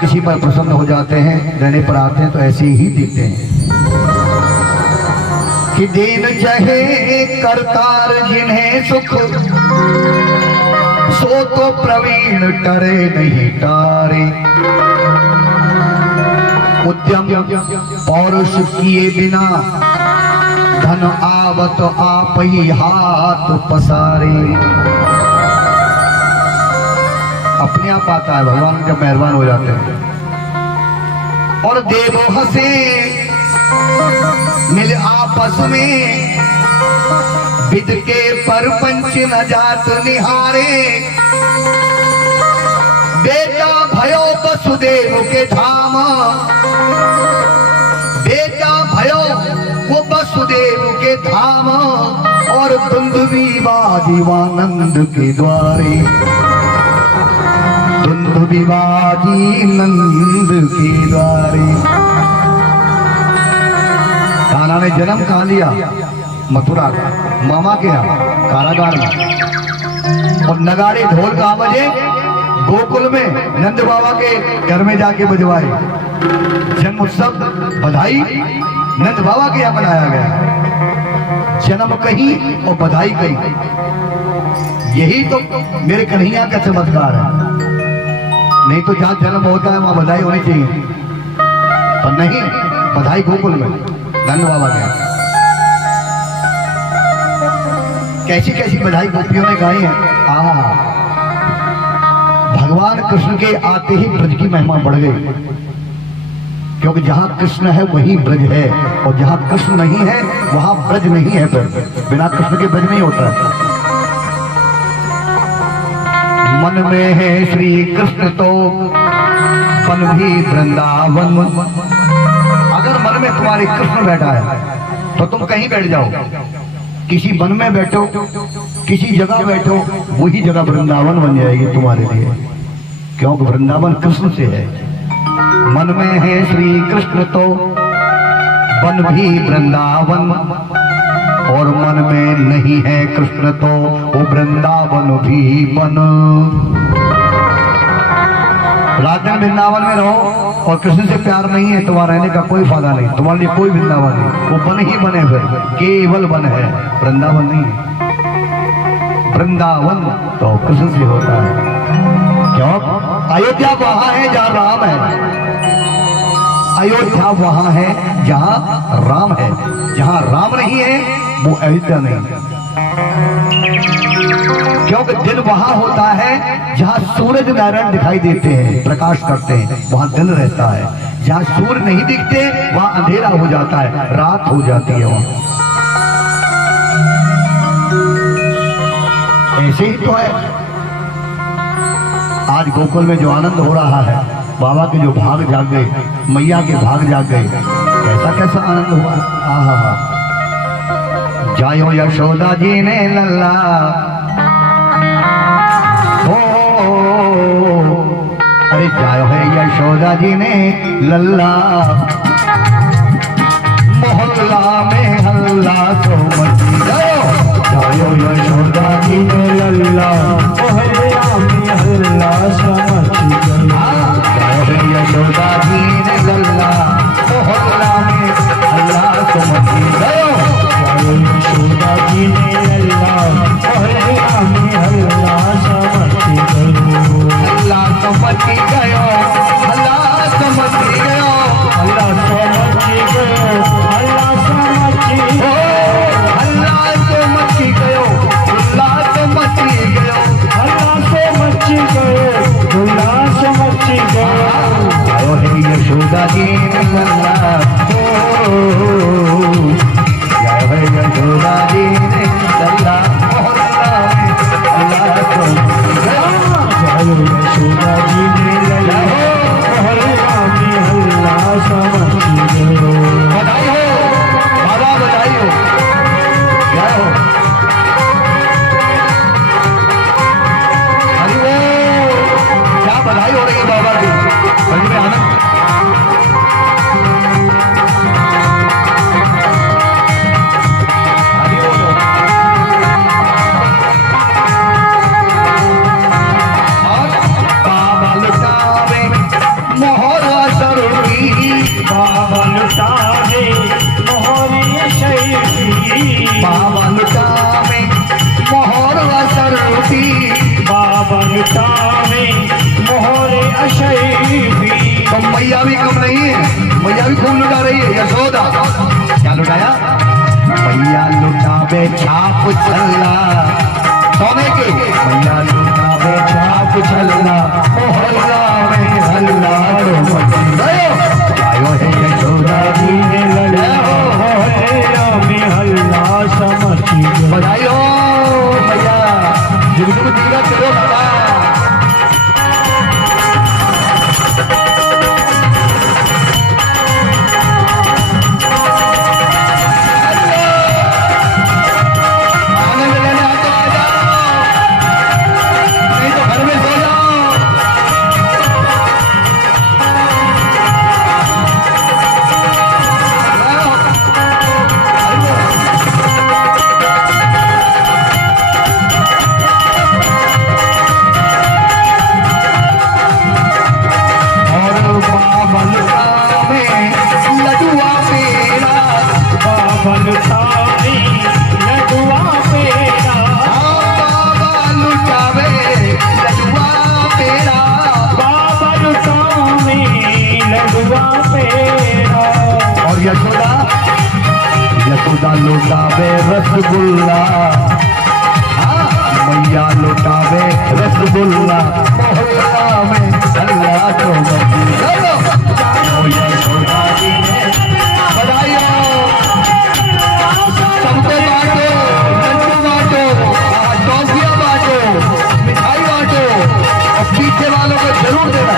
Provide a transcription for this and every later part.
किसी पर प्रसन्न हो जाते हैं, रहने पर आते हैं तो ऐसे ही दिखते हैं कि दीन चाहे करतार जिन्हें सुख, सो तो प्रवीण टरे नहीं टारे। उद्यम पौरुष किए बिना, धन आवत आप ही हाथ पसारे। अपने आप आता है, भगवान जब मेहरबान हो जाते हैं। और देवो हंसे मिल आपस में, विद के परपंच न जात निहारे। बेटा भयो वसुदेव के धाम, बेटा भयो वो वसुदेव के धाम। और दुंदुभी जीवानंद के द्वारे, दुंदुभी नंद के द्वारे। कान्हा ने जन्म कहाँ लिया? मथुरा का, मामा के यहाँ कारागार में। और नगाड़े ढोल कहाँ बजे? गोकुल में नंद बाबा के घर में जाके बजवाए। जन्म उत्सव बधाई नंद बाबा के यहाँ मनाया गया। जन्म कहीं और बधाई कहीं, यही तो मेरे कन्हैया का चमत्कार है। नहीं तो जहाँ जन्म होता है वहां बधाई होनी चाहिए, पर नहीं, बधाई गोकुल में नंद बाबा के। कैसी कैसी बधाई गोपियों ने गाई है। भगवान कृष्ण के आते ही ब्रज की महिमा बढ़ गई, क्योंकि जहां कृष्ण है वहीं ब्रज है, और जहां कृष्ण नहीं है वहां ब्रज नहीं है। बिना कृष्ण के ब्रज नहीं होता है। मन में है श्री कृष्ण तो बन भी वृंदावन। अगर मन में तुम्हारे कृष्ण बैठा है तो तुम कहीं बैठ जाओ, किसी वन में बैठो, किसी जगह बैठो, वही जगह वृंदावन बन जाएगी तुम्हारे लिए, क्योंकि वृंदावन कृष्ण से है। मन में है श्री कृष्ण तो बन भी वृंदावन, और मन में नहीं है कृष्ण तो वो वृंदावन भी बन। रात दिन वृंदावन में रहो और कृष्ण से प्यार नहीं है, तुम्हारा रहने का कोई फायदा नहीं, तुम्हारे लिए कोई वृंदावन नहीं। वो बन ही बने, फिर केवल बन है, वृंदावन नहीं है। वृंदावन तो कृष्ण से होता है। क्यों? अयोध्या वहां है जहां राम है। अयोध्या वहां है जहां राम है। जहां राम नहीं है वो अयोध्या नहीं है। क्योंकि दिन वहां होता है जहां सूरज नारायण दिखाई देते हैं, प्रकाश करते हैं, वहां दिन रहता है। जहां सूर्य नहीं दिखते वहां अंधेरा हो जाता है, रात हो जाती है वहां। ऐसे ही तो है आज गोकुल में जो आनंद हो रहा है, बाबा के जो भाग जाग गए, मैया के भाग जाग गए, कैसा कैसा आनंद हुआ। आहा, जायो यशोदा जी ने लल्ला, हो अरे जायो है यशोदा जी ने लल्ला। मोहल्ला में हल्ला तो मची गयो, जायो यशोदा जी ने लल्ला। मोहल्ला में हल्ला सा मची गयो, जायो है यशोदा जी ने लल्ला। मोहल्ला में हल्ला तो मची गयो, जायो यशोदा जी ने लल्ला। मोहल्ला में हल्ला सा मची गयो, हल्ला तो मची गयो, हल्ला तो मची गयो, हल्ला तो मची गयो, हल्ला तो मची गयो, हल्ला तो मची गयो, हल्ला तो मची गयो, हल्ला तो मची गयो, हल्ला तो मची गयो। आयो है यशोदा जी ने लल्ला, आयो है यशोदा जी ने लल्ला। मोहल्ला में हल्ला तो मची गयो, आयो यशोदा जी ने लल्ला। मोहल्ला में हल्ला सा मची गयो। बधाई हो बाबा, बधाई हो, क्या हो। अरे वो क्या बधाई हो रही है बाबा की, समझ में आनंद। मोहर असरुपी बाबा लुटावे मोहरे शैली बाबा लुटावे मोहर असरुपी बाबा लुटावे मोहरे अशैली तो मैया भी कम नहीं है, मैया भी खूब लुटा रही है। यशोदा क्या लुटाया? मैया लुटावे छाप छल्ला सोने के, मैया लुटावे छाप छल्ला मोहल्ला में हल्ला तो मची गयो। आयो है यशोदा जी ने लड़े मोहल्ला में हल्ला समझी बधाइयो मैया जुग जुग जीवा चलो बाबा। यशोदा यशोदा लुटावे रसगुल्ला, मैया लुटावे रसगुल्ला मोहल्ला में हल्ला तो मची गयो। यशोदा जी ने बधाइयो सबको बांटो, लड्डू बांटो, टॉफियां बांटो, मिठाई बांटो और पीछे वालों को जरूर देना।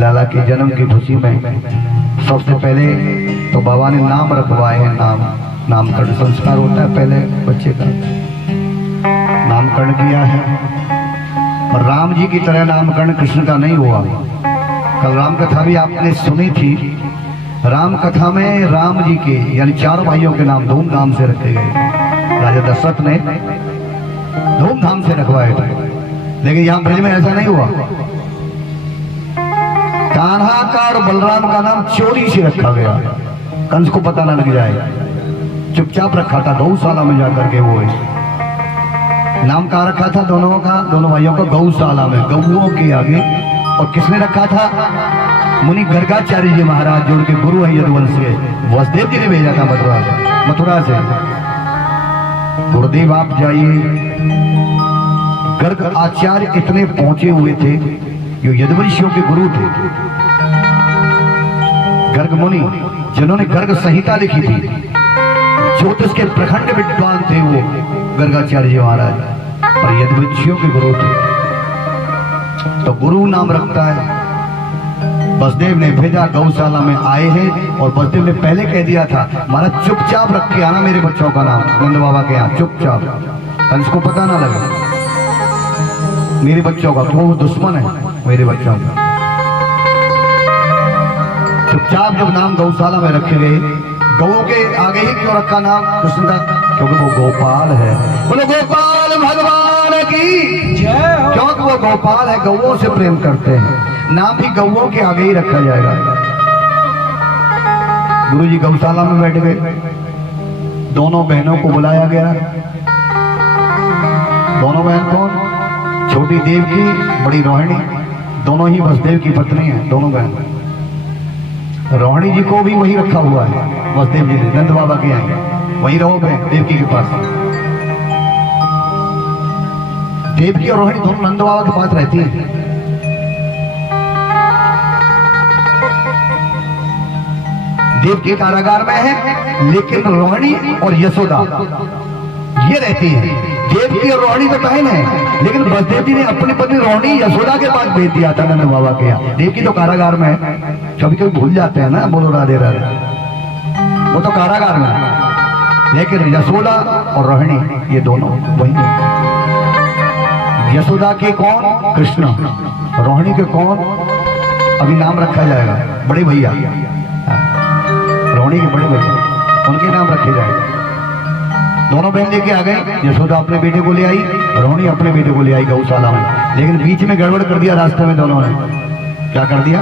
लाला के जन्म की खुशी में सबसे पहले तो बाबा ने नाम रखवाए हैं। नामकरण संस्कार होता है पहले बच्चे का, नामकरण किया है। और राम जी की तरह नामकरण कृष्ण का नहीं हुआ। कल राम कथा भी आपने सुनी थी। राम कथा में राम जी के यानी चारों भाइयों के नाम धूमधाम से रखे गए। राजा दशरथ ने धूमधाम से रखवाए थे, लेकिन यहाँ ब्रज में ऐसा नहीं हुआ। कान्हा का और बलराम का नाम चोरी से रखा गया, कंस को पता न लग जाए, चुपचाप रखा था। गौशाला में जाकर के वो नाम कहाँ रखा था दोनों का, दोनों भाइयों का गौशाला में, गौओं के आगे। और किसने रखा था? मुनि गर्गाचार्य जी महाराज जो उनके गुरु हैं यदुवंश के, वसुदेव जी ने भेजा था मथुरा से। गुरुदेव आप जाइए गर्ग आचार्य इतने पहुंचे हुए थे, जो यदुवंशियों के गुरु थे, गर्ग मुनि, जिन्होंने गर्ग संहिता लिखी थी, ज्योतिष के प्रखंड विद्वान थे वो गर्गाचार्य जी महाराज, और यदुवंशियों के गुरु थे। तो गुरु नाम रखता है। बसदेव ने भेजा, गौशाला में आए हैं, और बसदेव ने पहले कह दिया था, महाराज चुपचाप रख के आना मेरे बच्चों का नाम, नंद बाबा के यहाँ चुपचाप, इसको पता ना लगे मेरे बच्चों का, वो दुश्मन है मेरे बच्चों का। चुपचाप जब नाम गौशाला में रखे गए, गौ के आगे ही क्यों रखा नाम कृष्ण का? क्योंकि वो गोपाल है। बोलो गोपाल भगवान की जय। क्योंकि वो गोपाल है, गौओं से प्रेम करते हैं, नाम भी गौओं के आगे ही रखा जाएगा। गुरुजी गौशाला में बैठ गए, दोनों बहनों को बुलाया गया। दोनों बहन कौन? छोटी देवकी, बड़ी रोहिणी, दोनों ही वसुदेव की पत्नी हैं, दोनों बहन। रोहिणी जी को भी वही रखा हुआ है वसुदेव जी ने, नंद बाबा के यहाँ वही रहोगे देवकी के पास। देवकी और रोहिणी दोनों नंद बाबा के पास रहती है। देवकी कारागार में है, लेकिन रोहिणी और यशोदा ये रहती है। देवकी और रोहिणी तो बहन है, लेकिन बसदेव जी ने अपनी पत्नी रोहिणी यशोदा के पास भेज दिया था नंद बाबा के यहाँ। देवकी तो कारागार में है, कभी कभी भूल जाते हैं ना, बोलो राधे राधे, वो तो कारागार में है, लेकिन यशोदा और रोहिणी ये दोनों वही है। यशोदा के कौन? कृष्ण। रोहिणी के कौन? अभी नाम रखा जाएगा, बड़े भैया, रोहिणी के बड़े भैया, उनके नाम रखे जाएंगे। दोनों बहन लेके आ गए, यशोदा अपने बेटे को ले आई, रोहिणी अपने बेटे को ले आई गौशाला में, लेकिन बीच में गड़बड़ कर दिया रास्ते में। दोनों ने क्या कर दिया?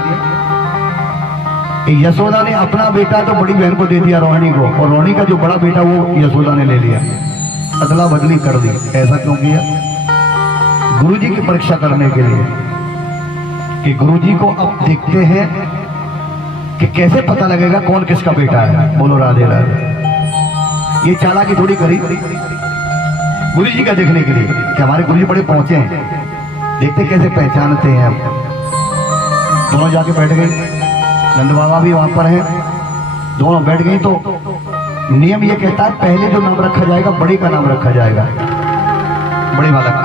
यशोदा ने अपना बेटा तो बड़ी बहन को दे दिया रोहिणी को, और रोहिणी का जो बड़ा बेटा वो यशोदा ने ले लिया। अदला बदली कर दी। ऐसा क्यों किया? गुरुजी की परीक्षा करने के लिए, कि गुरुजी को अब देखते हैं कि कैसे पता लगेगा कौन किसका बेटा है। बोलो राधे राधे। ये चालाकी थोड़ी करी गुरुजी का देखने के लिए कि हमारे गुरुजी बड़े पहुंचे हैं, देखते कैसे पहचानते हैं। अब दोनों जाके बैठ गए, नंद बाबा भी वहां पर हैं, दोनों बैठ गए। तो नियम ये कहता है पहले जो नाम रखा जाएगा बड़े का नाम रखा जाएगा, बड़े वाला का,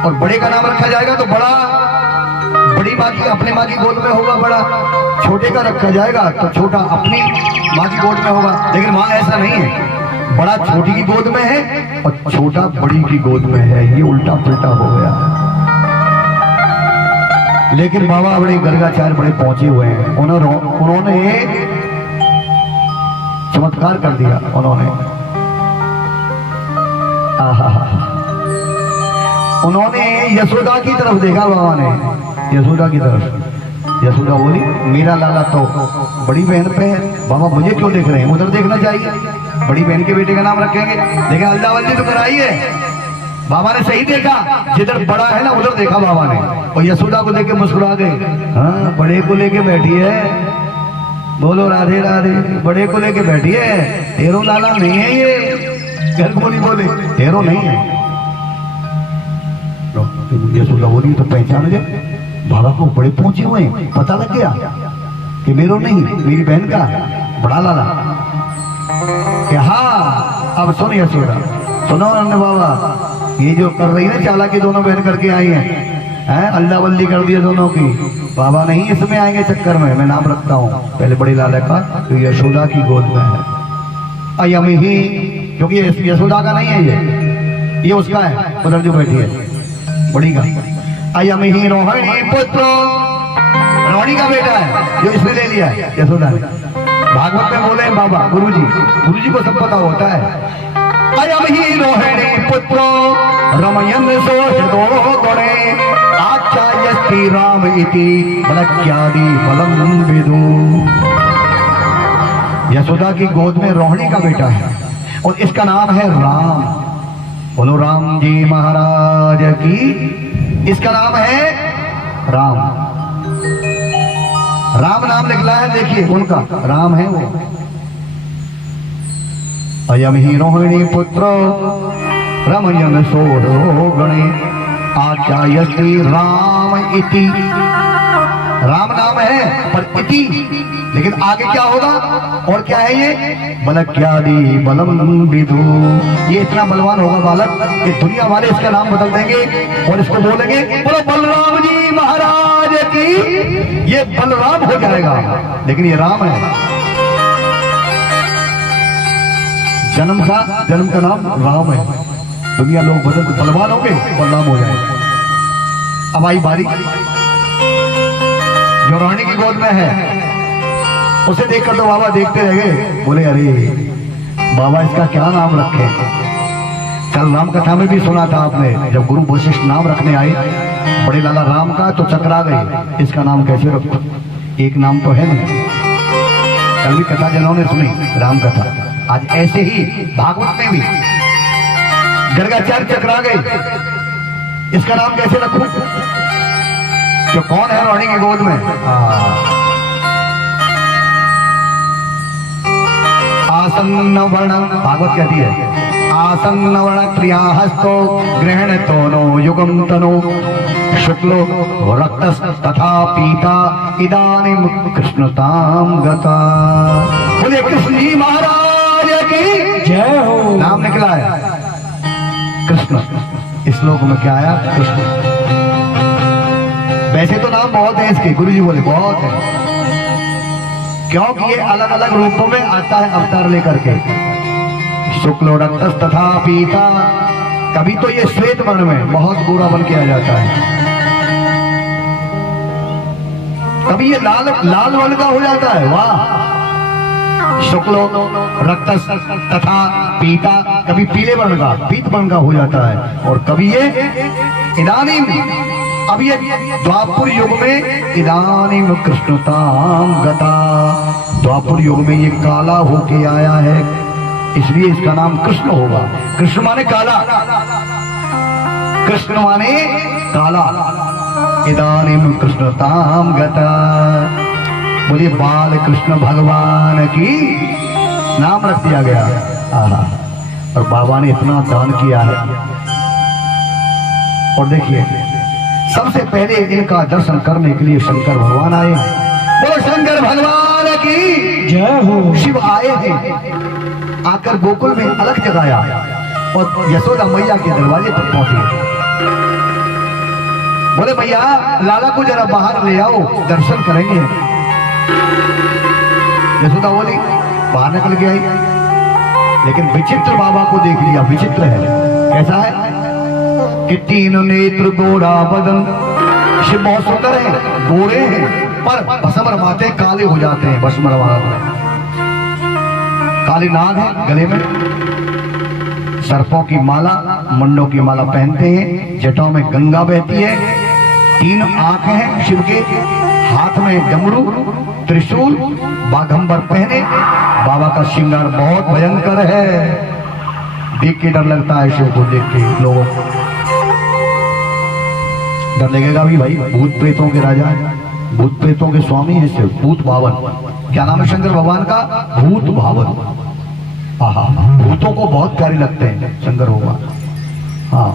और बड़े का नाम रखा जाएगा तो बड़ा बड़ी माँ की अपनी माँ की गोद में होगा बड़ा, छोटे का रखा जाएगा तो छोटा अपनी माँ की गोद में होगा। लेकिन वहां ऐसा नहीं है, बड़ा छोटी की गोद में है और छोटा बड़ी की गोद में है, ये उल्टा पुल्टा हो गया। लेकिन बाबा बड़े गर्गाचार्य बड़े पहुंचे हुए हैं, उन्होंने चमत्कार कर दिया। उन्होंने उन्होंने यशोदा की तरफ देखा, बाबा ने यशोदा की तरफ। यशोदा बोली मेरा लाला तो बड़ी बहन पे है, बाबा मुझे क्यों देख रहे हैं? उधर देखना चाहिए, बड़ी बहन के बेटे का नाम रखेंगे। लेकिन अल्लाह वल्ली तो कराई है, बाबा ने सही देखा, जिधर बड़ा है ना उधर देखा बाबा ने, और यशोदा को लेके मुस्कुरा गए। हाँ, बड़े को लेके बैठी है, बोलो राधे राधे, बड़े को लेके बैठी है, तेरो लाला नहीं है ये। घर को नहीं बोले तेरो नहीं है। यशोदा बोली तो पहचान गए, बाबा को बड़े पहुंचे हुए, पता लग गया कि मेरो नहीं, मेरी बहन का बड़ा लाला। हाँ, अब सुन यशोदा, सुनो नंद बाबा, ये जो कर रही है चालाकी दोनों बहन करके आई हैं, अल्लाह वल्ली कर दिया दोनों की। बाबा नहीं इसमें आएंगे चक्कर में, मैं नाम रखता हूँ पहले बड़ी लाला का, तो यशोदा की गोद में है। अयम ही, क्योंकि यशोदा का नहीं है ये उसका है, उधर जो बैठी है बड़ी का। अयम ही रोहिणी पुत्र, रोहिणी का बेटा है जो इसने ले लिया है यशोदा ने। भागवत में बोले बाबा गुरुजी को सब पता होता है। अयम ही रोहिणी पुत्र रमयन सोहृदो गुणे आचार्यस्ति राम इति बलक्यादि बलम विदु। यशोदा की गोद में रोहिणी का बेटा है और इसका नाम है राम। बोलो राम जी महाराज की। इसका नाम है राम, राम नाम निकला है, देखिए उनका राम है वो। अयम ही रोहिणी पुत्र रमयन सोढ़ो गणे आख्यायति राम इति। राम नाम है पर इति, लेकिन आगे क्या होगा और क्या है ये? बलक्यादि बलम विदु। ये इतना बलवान होगा बालक कि दुनिया वाले इसका नाम बदल देंगे और इसको बोलेंगे बोलो बलराम जी महाराज की। ये बलराम हो जाएगा, लेकिन ये राम है। जन्म का नाम राम है। दुनिया लोग बदल बलवान होंगे, बलराम हो जाएगा। अब आई बारी जो रानी की गोद में है, उसे देखकर तो बाबा देखते रह गए। बोले अरे बाबा इसका क्या नाम रखे? कल राम कथा में भी सुना था आपने, जब गुरु वशिष्ठ नाम रखने आए बड़े लाला राम का, तो चकरा गए इसका नाम कैसे रखो, एक नाम तो है नहीं। कल भी कथा जिन्होंने सुनी राम कथा, आज ऐसे ही भागवत में भी गर्गाचार्य चकरा गए इसका नाम कैसे रखूं? जो कौन है रानी की गोद में? आसन्न वर्ण, भागवत कहती है आसन्न वर्ण क्रिया हस्तो ग्रहण तोनो युगम तनो शुक्लो रक्त तथा पीता इदानीम कृष्णताम गता। बोले कृष्ण जी महाराज की जय हो। नाम निकला है कृष्ण, इस लोक में क्या आया? कृष्ण। वैसे तो नाम बहुत है इसके, गुरुजी बोले बहुत है, क्योंकि ये अलग अलग रूपों में आता है अवतार लेकर के। शुक्ल रक्तस तथा पीता, कभी तो ये श्वेत वर्ण में बहुत गोरा बन के आ जाता है, कभी ये लाल वर्ण का हो जाता है। वाह! शुक्लो रक्तस तथा पीता, कभी पीले वर्ण का, पीत वर्ण का हो जाता है। और कभी ये इदानीम, अब ये द्वापर युग में इदानीम कृष्णताम गता, द्वापर युग में ये काला होके आया है, इसलिए इसका नाम कृष्ण होगा। कृष्ण माने काला, कृष्ण माने काला। इदानीम कृष्णताम गता। बोलिए बाल कृष्ण भगवान की नाम रख दिया गया। और बाबा ने इतना दान किया है। और देखिए सबसे पहले इनका दर्शन करने के लिए शंकर भगवान आए। बोलो शंकर भगवान की जय हो। शिव आए हैं, आकर गोकुल में अलग जगाया और यशोदा मैया के दरवाजे पर पहुंचे। बोले भैया लाला को जरा बाहर ले आओ, दर्शन करेंगे। यशोदा बोली, बाहर निकल के आई, लेकिन विचित्र बाबा को देख लिया। विचित्र है, कैसा है कि तीनों नेत्र गोरा बदन, शिव बहुत सुंदर है, गोरे हैं, पर भस्म रमाते काले हो जाते हैं। भस्म रमाते काले नाग है गले में, सर्पों की माला, मुंडों की माला पहनते हैं, जटाओं में गंगा बहती है, 3 आंख हैं शिव के, हाथ में डमरू, त्रिशूल, बाघंबर पहने। बाबा का श्रृंगार बहुत भयंकर है, देख के डर लगता है। शिव को देख के लोगों को डर लगेगा भी, भाई भूत प्रेतों के राजा है, भूत प्रेतों के स्वामी है शिव, भूत भावन। क्या नाम है शंकर भगवान का? भूत भावन। आहा, भूतों को बहुत प्यारे लगते हैं शंकर भगवान। हाँ,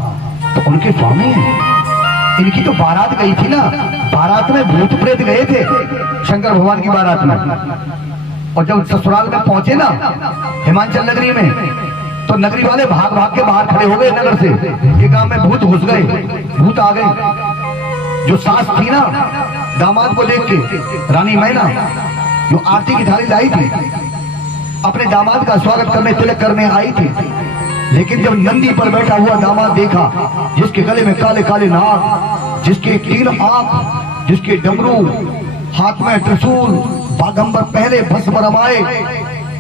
तो उनके स्वामी हैं। इनकी तो बारात गई थी ना, बारात में भूत प्रेत गए थे शंकर भगवान की बारात में। और जब ससुराल में पहुंचे ना हिमाचल नगरी में, तो नगरी वाले भाग भाग के बाहर खड़े हो गए नगर से। ये गांव में भूत घुस गए, भूत आ गए। जो सास थी ना दामाद को देख के, रानी मैना, जो आरती की थाली लाई थी, अपने दामाद का स्वागत करने, तिलक करने आई थी। लेकिन जब नंदी पर बैठा हुआ दामाद देखा, जिसके गले में काले काले नाग, जिसके 3 आंख, जिसके डमरू, हाथ में त्रिशूल, बाघंबर पहले, भस्म रमाए,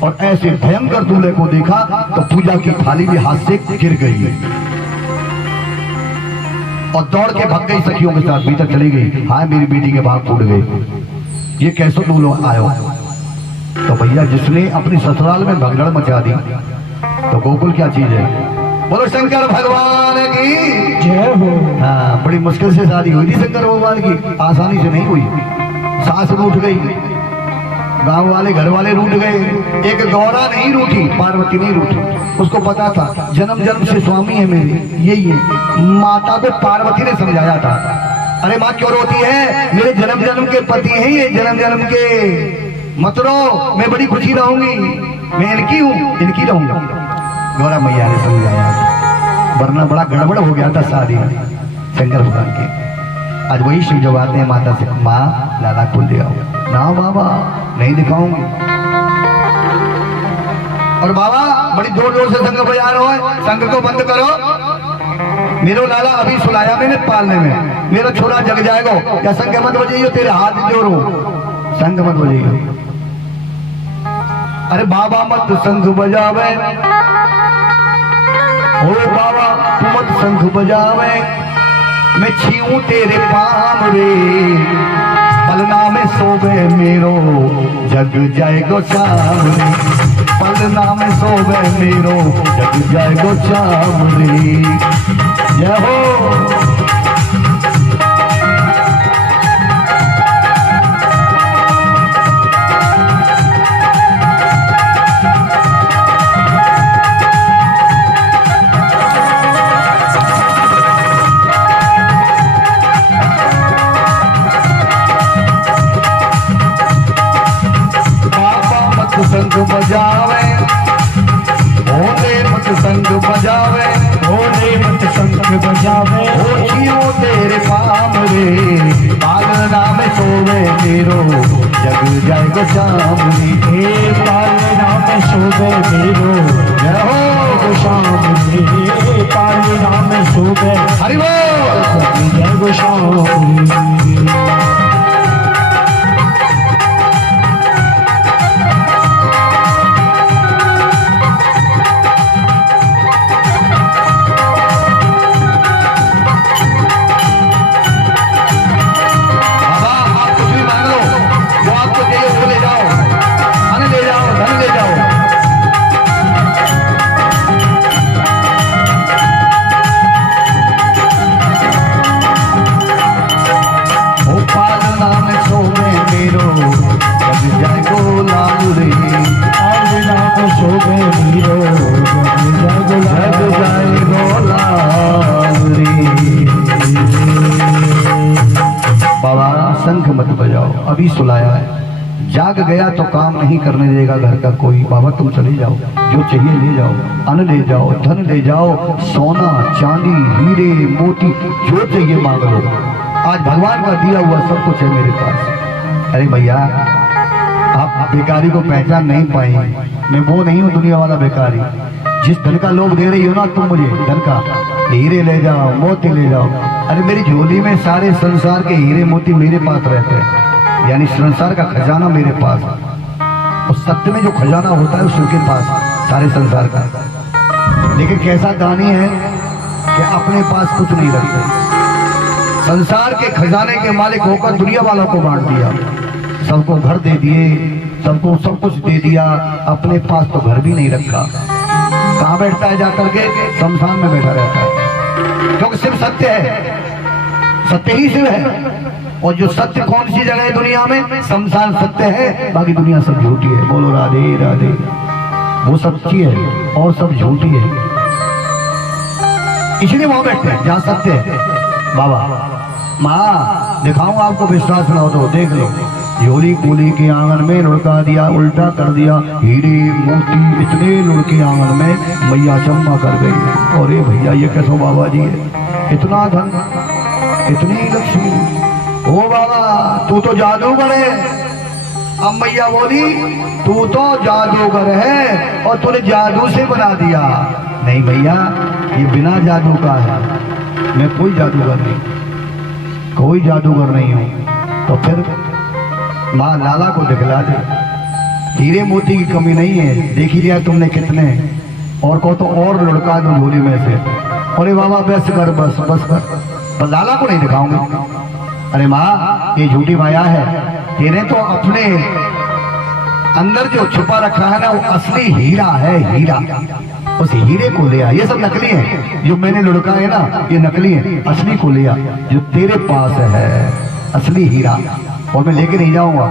और ऐसे भयंकर दूल्हे को देखा तो पूजा की थाली भी हाथ से गिर गई और दौड़ के भाग गई, सखियों के साथ भीतर चली गई। हाय मेरी बेटी के भाग फूट गए, ये कैसे दूल्हा आयो? तो भैया जिसने अपनी ससुराल में भगदड़ मचा दी, तो गोकुल क्या चीज है? बोलो शंकर भगवान की जय हो। हाँ, बड़ी मुश्किल से शादी हुई थी शंकर भगवान की, आसानी से नहीं हुई। सास उठ गई, गांव वाले घर वाले रूठ गए। एक गौरा नहीं रूठी, पार्वती नहीं रूठी। उसको पता था जन्म जन्म से स्वामी है मेरे, यही है। माता को पार्वती ने समझाया था, अरे माँ क्यों रोती है, मेरे जन्म जन्म के पति हैं ये, जन्म जन्म के, मत रो, मैं बड़ी खुशी रहूंगी, मैं इनकी हूँ, इनकी रहूंगा। गौरा मैया ने समझाया, वरना बड़ा गड़बड़ हो गया था शादी में शंकर भगवान की। आज वही शिव जब आते हैं माता से, माँ लाला को ले आओ। ना बाबा नहीं दिखाऊंगी। और बाबा बड़ी जोर जोर से शंख बजा रहे हो, शंख को बंद करो, मेरे लाला अभी सुलाया मैंने पालने में, मेरा छोरा जग जाएगा। या शंख मत बजाइयो, तेरे हाथ जोड़ो, शंख मत बजाइयो। अरे बाबा मत शंख बजावे, ओ बाबा तू मत शंख बजावे, मैं छीऊं तेरे पाम रे, पलना में सोवे मेरो जग जाएगो शाम रे, पलना में सोवे मेरो जग जाएगो शाम रे। जय हो। शंख बजावे, भोले मत शंख बजावे, भोले मत शंख बजावे, ओछियो तेरे पाम रे, पालना में सोवे मेरो जग जाएगो शाम रे, हे पालना में सोवे मेरो जय हो शाम रे, पालना में सोवे हरि बोल जय शाम। शंख मत बजाओ, अभी सुलाया है, जाग गया तो काम नहीं करने देगा घर का कोई। बाबा तुम चले जाओ, जो चाहिए ले जाओ, अन्न ले जाओ, धन ले जाओ, सोना चांदी हीरे मोती जो चाहिए मांग लो, आज भगवान का दिया हुआ सब कुछ है मेरे पास। अरे भैया आप बेकारी को पहचान नहीं पाएंगे, मैं वो नहीं हूँ दुनिया वाला बेकारी। जिस धन का लोभ दे रही हो ना तुम मुझे, धन का हीरे ले जाओ, मोती ले जाओ, अरे मेरी झोली में सारे संसार के हीरे मोती मेरे पास रहते हैं, यानी संसार का खजाना मेरे पास। और सत्य में जो खजाना होता है उसके पास सारे संसार का। लेकिन कैसा दानी है कि अपने पास कुछ नहीं रखते, संसार के खजाने के मालिक होकर दुनिया वालों को बांट दिया, सबको घर दे दिए, सबको सब कुछ दे दिया, अपने पास तो घर भी नहीं रखा। कहाँ बैठता है जाकर के, शमशान में बैठा रहता है, क्योंकि सिर्फ सत्य है, सत्य ही शिव है। और जो सत्य कौन सी जगह है दुनिया में, शमशान सत्य है, बाकी दुनिया सब झूठी है। बोलो राधे राधे। वो सच्ची है और सब झूठी है, इसलिए वहां बैठते हैं जहाँ सत्य है। बाबा माँ दिखाऊं आपको, विश्वास ना हो तो देख लो, झोली कूली के आंगन में लुढ़का दिया, उल्टा कर दिया, हीरे मोती इतने लुढ़के आंगन में मैया चम्मा कर गई। और ये भैया ये कैसो बाबा जी है, इतना धन इतनी लक्ष्मी, ओ बाबा तू तो जादूगर है। अब मैया बोली तू तो जादूगर है और तूने जादू से बना दिया। नहीं भैया ये बिना जादू का है, मैं कोई जादूगर नहीं, कोई जादूगर नहीं हूँ। तो फिर माँ लाला को दिखला दे, हीरे मोती की कमी नहीं है, देख ही लिया तुमने कितने, और को तो और लुढ़का दो झोली में से। अरे बाबा बस कर, बस बस कर, पर लाला को नहीं दिखाऊंगी। अरे माँ ये झूठी माया है, तेरे तो अपने अंदर जो छुपा रखा है ना वो असली हीरा है, हीरा। उस हीरे को लिया, ये सब नकली है, जो मैंने लुढ़का है ना ये नकली है, असली को लिया जो तेरे पास है, असली हीरा। और मैं लेके नहीं जाऊंगा,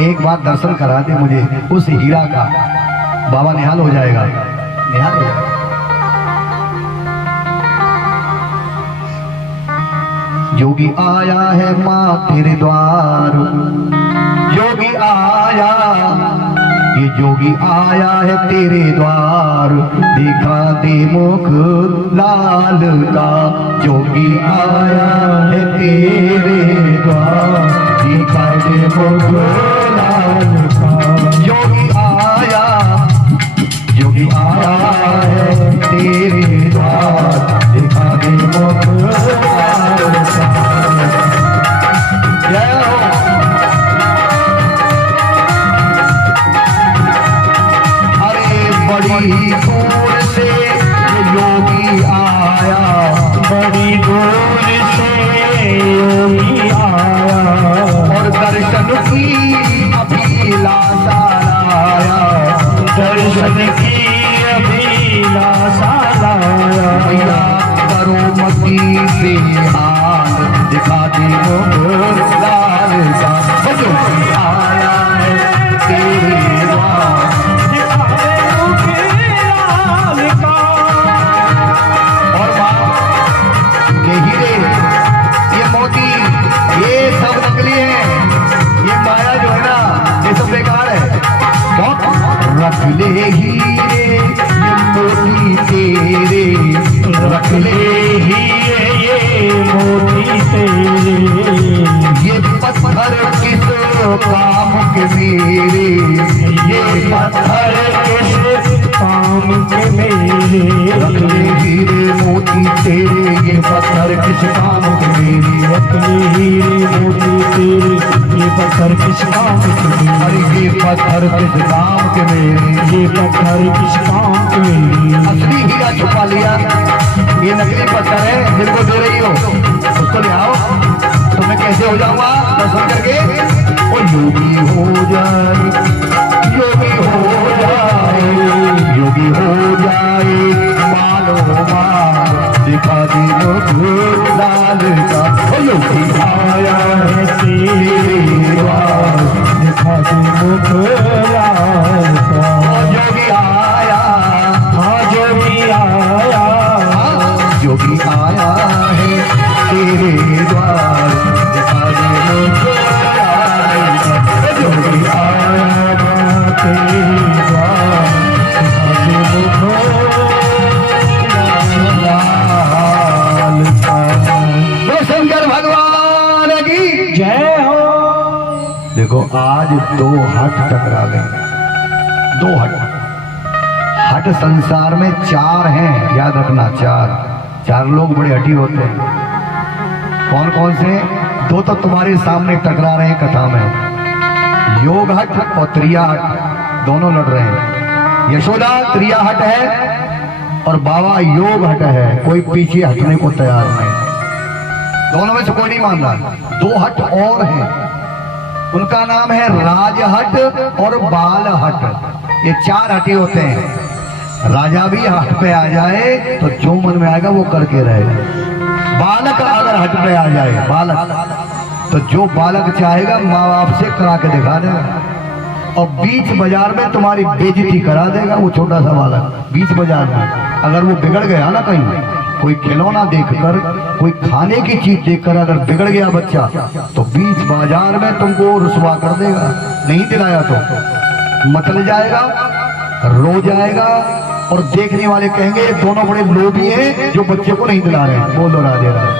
एक बार दर्शन करा दे मुझे उस हीरा का, बाबा निहाल हो जाएगा, निहाल हो जाएगा। योगी आया है माँ तेरे द्वार, योगी आया, ये योगी आया है तेरे द्वार, दिखा दे मुख लाल का, योगी आया है तेरे द्वार, दिखा दे मुख लाल का, योगी आया, योगी आया है तेरे द्वार, दिखा दे मुख लाल का। जय हो। बड़ी दूर से योगी आया, बड़ी दूर से योगी आया, और दर्शन की अभिलाषा लाया, दर्शन की अभिलाषा लाया। मैया करो मती से हाल, दिखा दे मुख लाल का, योगी आया है तेरे द्वार। ये हीरे, ये मोती, ये सब नकली है, ये माया जो है ना, ये सब बेकार है। रख ले हीरे ये मोती तेरे, रख ले हीरे ये मोती तेरे, ये पत्थर किस काम के मेरे, ये पत्थर किस काम के मेरे। रख ले हीरे मोती तेरे, ये पत्थर किस काम के मेरे, रख ले हीरे मोती तेरे, ये पत्थर किस काम के मेरे। अरे ये पत्थर किस काम के मेरे, ये पत्थर किस काम के मेरे। असली हीरा छुपा लिया, ये नकली पत्थर है जिनको दे रही हो, उसको ले आओ, तो मैं कैसे हो जाऊंगा दर्शन करके। वो योगी हो जाए, योगी हो जाए, योगी हो जाए, मालो माल, दिखा दे मुख लाल का, वो योगी आया है तेरे द्वार, दिखा दे मुख लाल का। योगी आया, हाँ योगी आया, योगी आया है तेरे द्वार, दिखा दे मुख लाल का, योगी आया तेरे द्वार, दिखा दे मुख लाल का। वो शंकर भगवान की जय हो। देखो आज दो हट टकरा गए, दो हट, हट संसार में चार हैं, याद रखना, चार, चार लोग बड़े हटी होते हैं। कौन कौन से? दो तो तुम्हारे सामने टकरा रहे हैं कथा में, योग हट और त्रिया हट, दोनों लड़ रहे हैं। यशोदा त्रिया हट है और बाबा योग हट है, कोई पीछे हटने को तैयार नहीं, दोनों में से कोई नहीं मान रहा। दो हट और हैं, उनका नाम है राजहट और बाल हट। ये चार हटे होते हैं। राजा भी हट पे आ जाए तो जो मन में आएगा वो करके रहेगा। बालक अगर हट पे आ जाए, बालक, तो जो बालक चाहेगा माँ बाप से करा के दिखा देगा, और बीच बाजार में तुम्हारी बेइज्जती करा देगा। वो छोटा सा बालक बीच बाजार में अगर वो बिगड़ गया ना, कहीं कोई खिलौना देखकर, कोई खाने की चीज देखकर अगर बिगड़ गया बच्चा, तो बीच बाजार में तुमको रुसवा कर देगा। नहीं दिलाया तो मचल जाएगा, रो जाएगा, और देखने वाले कहेंगे दोनों बड़े लोभी हैं जो बच्चे को नहीं दिला रहे हैं। बोलो राधे राधे,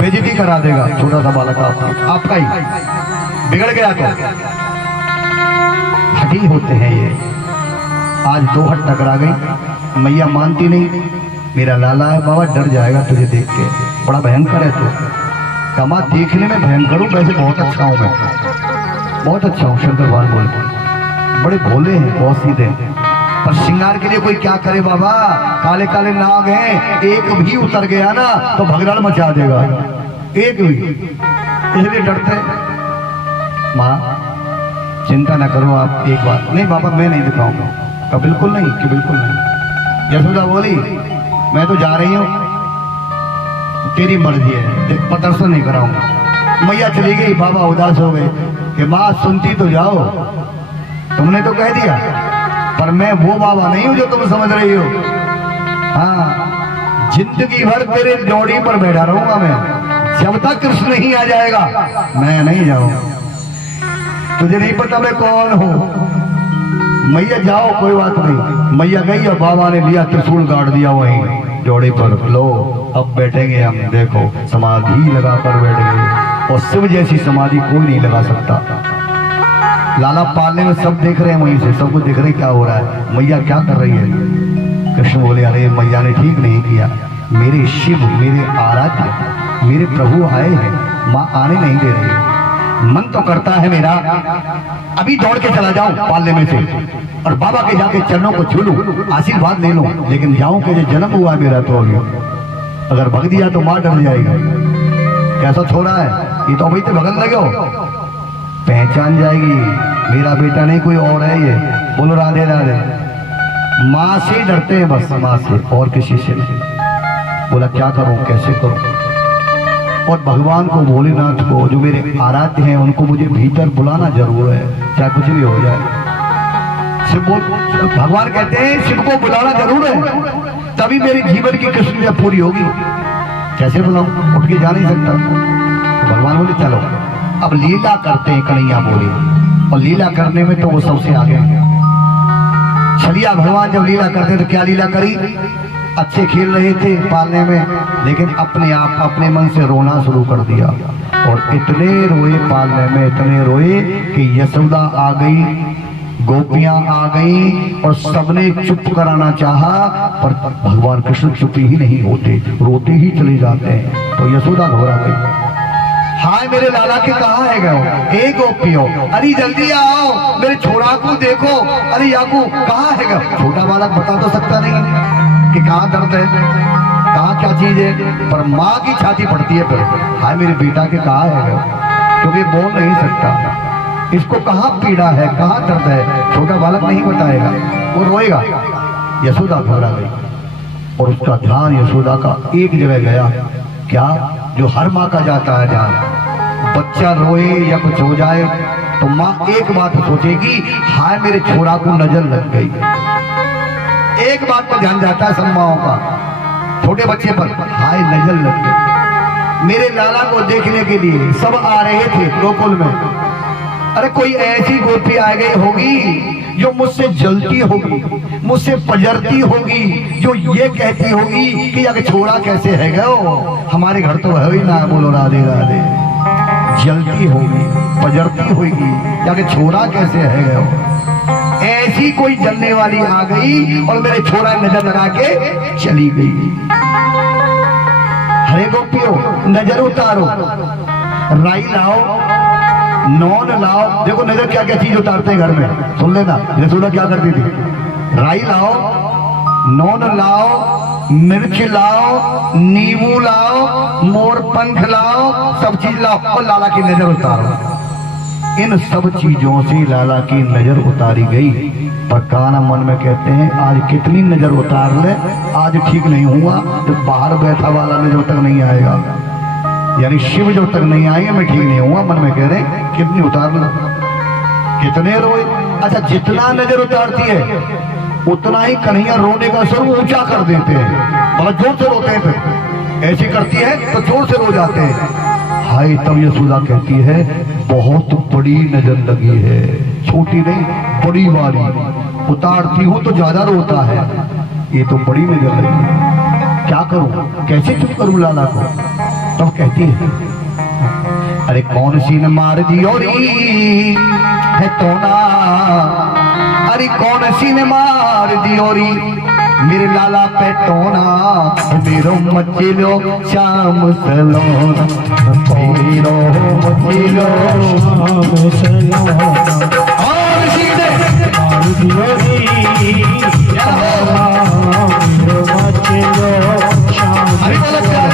बेइज्जती करा देगा छोटा सा बालक आपका ही बिगड़ गया तो। हटी होते हैं ये। आज दो हट टकरा गई, मैया मानती नहीं, मेरा लाला है बाबा, डर जाएगा तुझे देख के, बड़ा भयंकर है तू। कमा देखने में भयंकर हूँ, वैसे बहुत अच्छा हूँ मैं, बहुत अच्छा हूँ। शंकर भगवान बोले बड़े भोले हैं, बहुत सीधे हैं, पर श्रृंगार के लिए कोई क्या करे बाबा। काले काले नाग हैं, एक भी उतर गया ना तो भगदड़ मचा देगा, एक भी, इसलिए डरते। माँ चिंता न करो आप, एक बात नहीं बाबा मैं नहीं दिखाऊंगा, कहा बिल्कुल नहीं, कि बिल्कुल नहीं। यशोदा बोली मैं तो जा रही हूँ, तेरी मर्जी है, प्रदर्शन नहीं कराऊंगा। मैया चली गई, बाबा उदास हो गए, कि माँ सुनती तो जाओ, तुमने तो कह दिया, पर मैं वो बाबा नहीं हूं जो तुम समझ रही हो। हाँ, जिंदगी भर तेरे जोड़ी पर बैठा रहूंगा मैं, जब तक कृष्ण नहीं आ जाएगा मैं नहीं जाऊंगा। तुझे नहीं पता मैं कौन हूं। मैया जाओ, कोई बात नहीं। मैया गई और बाबा ने लिया त्रिशूल गाड़ दिया वहीं जोड़ी पर। लो अब बैठेंगे हम, देखो समाधि लगाकर बैठ गए, और शिव जैसी समाधि कोई नहीं लगा सकता। लाला पालने में सब देख रहे हैं, वहीं से सब कुछ देख रहे हैं क्या हो रहा है, मैया क्या कर रही है। कृष्ण बोले अरे मैया ने ठीक नहीं किया, मेरे शिव, मेरे आराध्य, मेरे प्रभु आए हैं, माँ आने नहीं दे रही। मन तो करता है मेरा अभी दौड़ के चला जाऊं पालने में से और बाबा के जाके चरणों को छू लूं, आशीर्वाद ले लूं, लेकिन जाऊं के जो जन्म हुआ मेरा तो अभी, अगर भग दिया तो माँ डर जाएगी। कैसा छोड़ा है ये, तो अभी तो भगन लगे हो, पहचान जाएगी मेरा बेटा नहीं कोई और है ये। बोलो राधे राधे। माँ से डरते हैं बस, माँ से और किसी से नहीं। बोला क्या करूं, कैसे करूं। और भगवान को, भोलेनाथ को, जो मेरे आराध्य हैं, उनको मुझे भीतर बुलाना जरूर है, चाहे कुछ भी हो जाए। शिव भगवान कहते हैं शिव को बुलाना जरूर है, तभी मेरी जीवन की कृष्ण पूरी होगी। कैसे बुलाऊं, उठ के जा नहीं सकता। तो भगवान बोले चलो अब लीला करते हैं। कन्हैया बोले, और लीला करने में तो वो सबसे आगे हैं। चलिए भगवान जब लीला करते तो क्या लीला करी, अच्छे खेल रहे थे पालने में, लेकिन अपने आप अपने मन से रोना शुरू कर दिया। और इतने रोए पालने में, इतने रोए कि यशोदा आ गई, गोपियां आ गई और सबने चुप कराना चाहा, पर भगवान कृष्ण चुप ही नहीं होते, रोते ही चले जाते हैं। तो यशोदा घबरा गई, हाय मेरे लाला के कहाँ है गए, ए गोपियों अरे जल्दी आओ, मेरे छोरा को देखो, अरे याकू कहाँ है गए। छोटा बालक बता तो सकता नहीं कि कहाँ दर्द है, कहाँ क्या चीज है, पर माँ की छाती पड़ती है फिर, हाय मेरे बेटा के कहाँ है गए, क्योंकि बोल नहीं सकता, इसको कहाँ पीड़ा है, कहाँ दर्द है, छोटा बालक नहीं बताएगा, वो रोएगा। यशोदा घबरा गई और उसका ध्यान यशोदा का एक जगह गया, क्या, जो हर माँ का जाता है ध्यान, बच्चा रोए या कुछ हो जाए तो माँ एक बात सोचेगी, हाय मेरे छोरा को नजर लग गई। एक बात पर ध्यान जाता है सब माओं का, छोटे बच्चे पर, हाय नजर लग गई। मेरे लाला को देखने के लिए सब आ रहे थे गोकुल में, अरे कोई ऐसी गोपी आ गई होगी जो मुझसे जलती होगी, मुझसे पजरती होगी, जो ये कहती होगी कि अगर छोरा कैसे है गो, हमारे घर तो है ही ना। बोलो राधे राधे। जलती होगी, पजरती होगी, या कि छोरा कैसे है गो, ऐसी कोई जलने वाली आ गई और मेरे छोरा नजर लगा के चली गई। हरे गोपियों नजर उतारो, राई लाओ, नौन लाओ, देखो नजर क्या क्या चीज उतारते हैं घर में, सुन लेना। यशोदा क्या करती थी, राई लाओ, नौन लाओ, मिर्च लाओ, नींबू लाओ, मोर पंख लाओ, सब चीज लाओ और लाला की नजर उतारो। इन सब चीजों से लाला की नजर उतारी गई, पर कान्हा मन में कहते हैं आज कितनी नजर उतार ले, आज ठीक नहीं हुआ तो बाहर बैठा वाला नजर तक नहीं आएगा, यानी शिव जब तक नहीं आएंगे मैं ठीक नहीं हुआ। मन में कह रहे कितनी उतार लो, कितने रोए। अच्छा जितना नजर उतारती है उतना ही कन्हैया रोने का स्वर ऊंचा कर देते हैं, बहुत जोर से रोते हैं, फिर ऐसी करती है तो जोर से रो जाते हैं। हाय तब यशोदा कहती है बहुत बड़ी नजर लगी है, छोटी नहीं बड़ी वाली, उतारती हूँ तो ज्यादा रोता है, ये तो बड़ी नजर लगी, क्या करूं, कैसे चुप करूं लाला को। तो कहती है अरे कौन सी न मार दियोरी है तो ना, अरे कौन सी ने मार दियोरी मेरे लाला पे टोना, मेरो मचिलो शाम सलोना, मेरो मचिलो शाम सलोना, और सीधे मार दियोरी मेरो मचिलो शाम सलोना।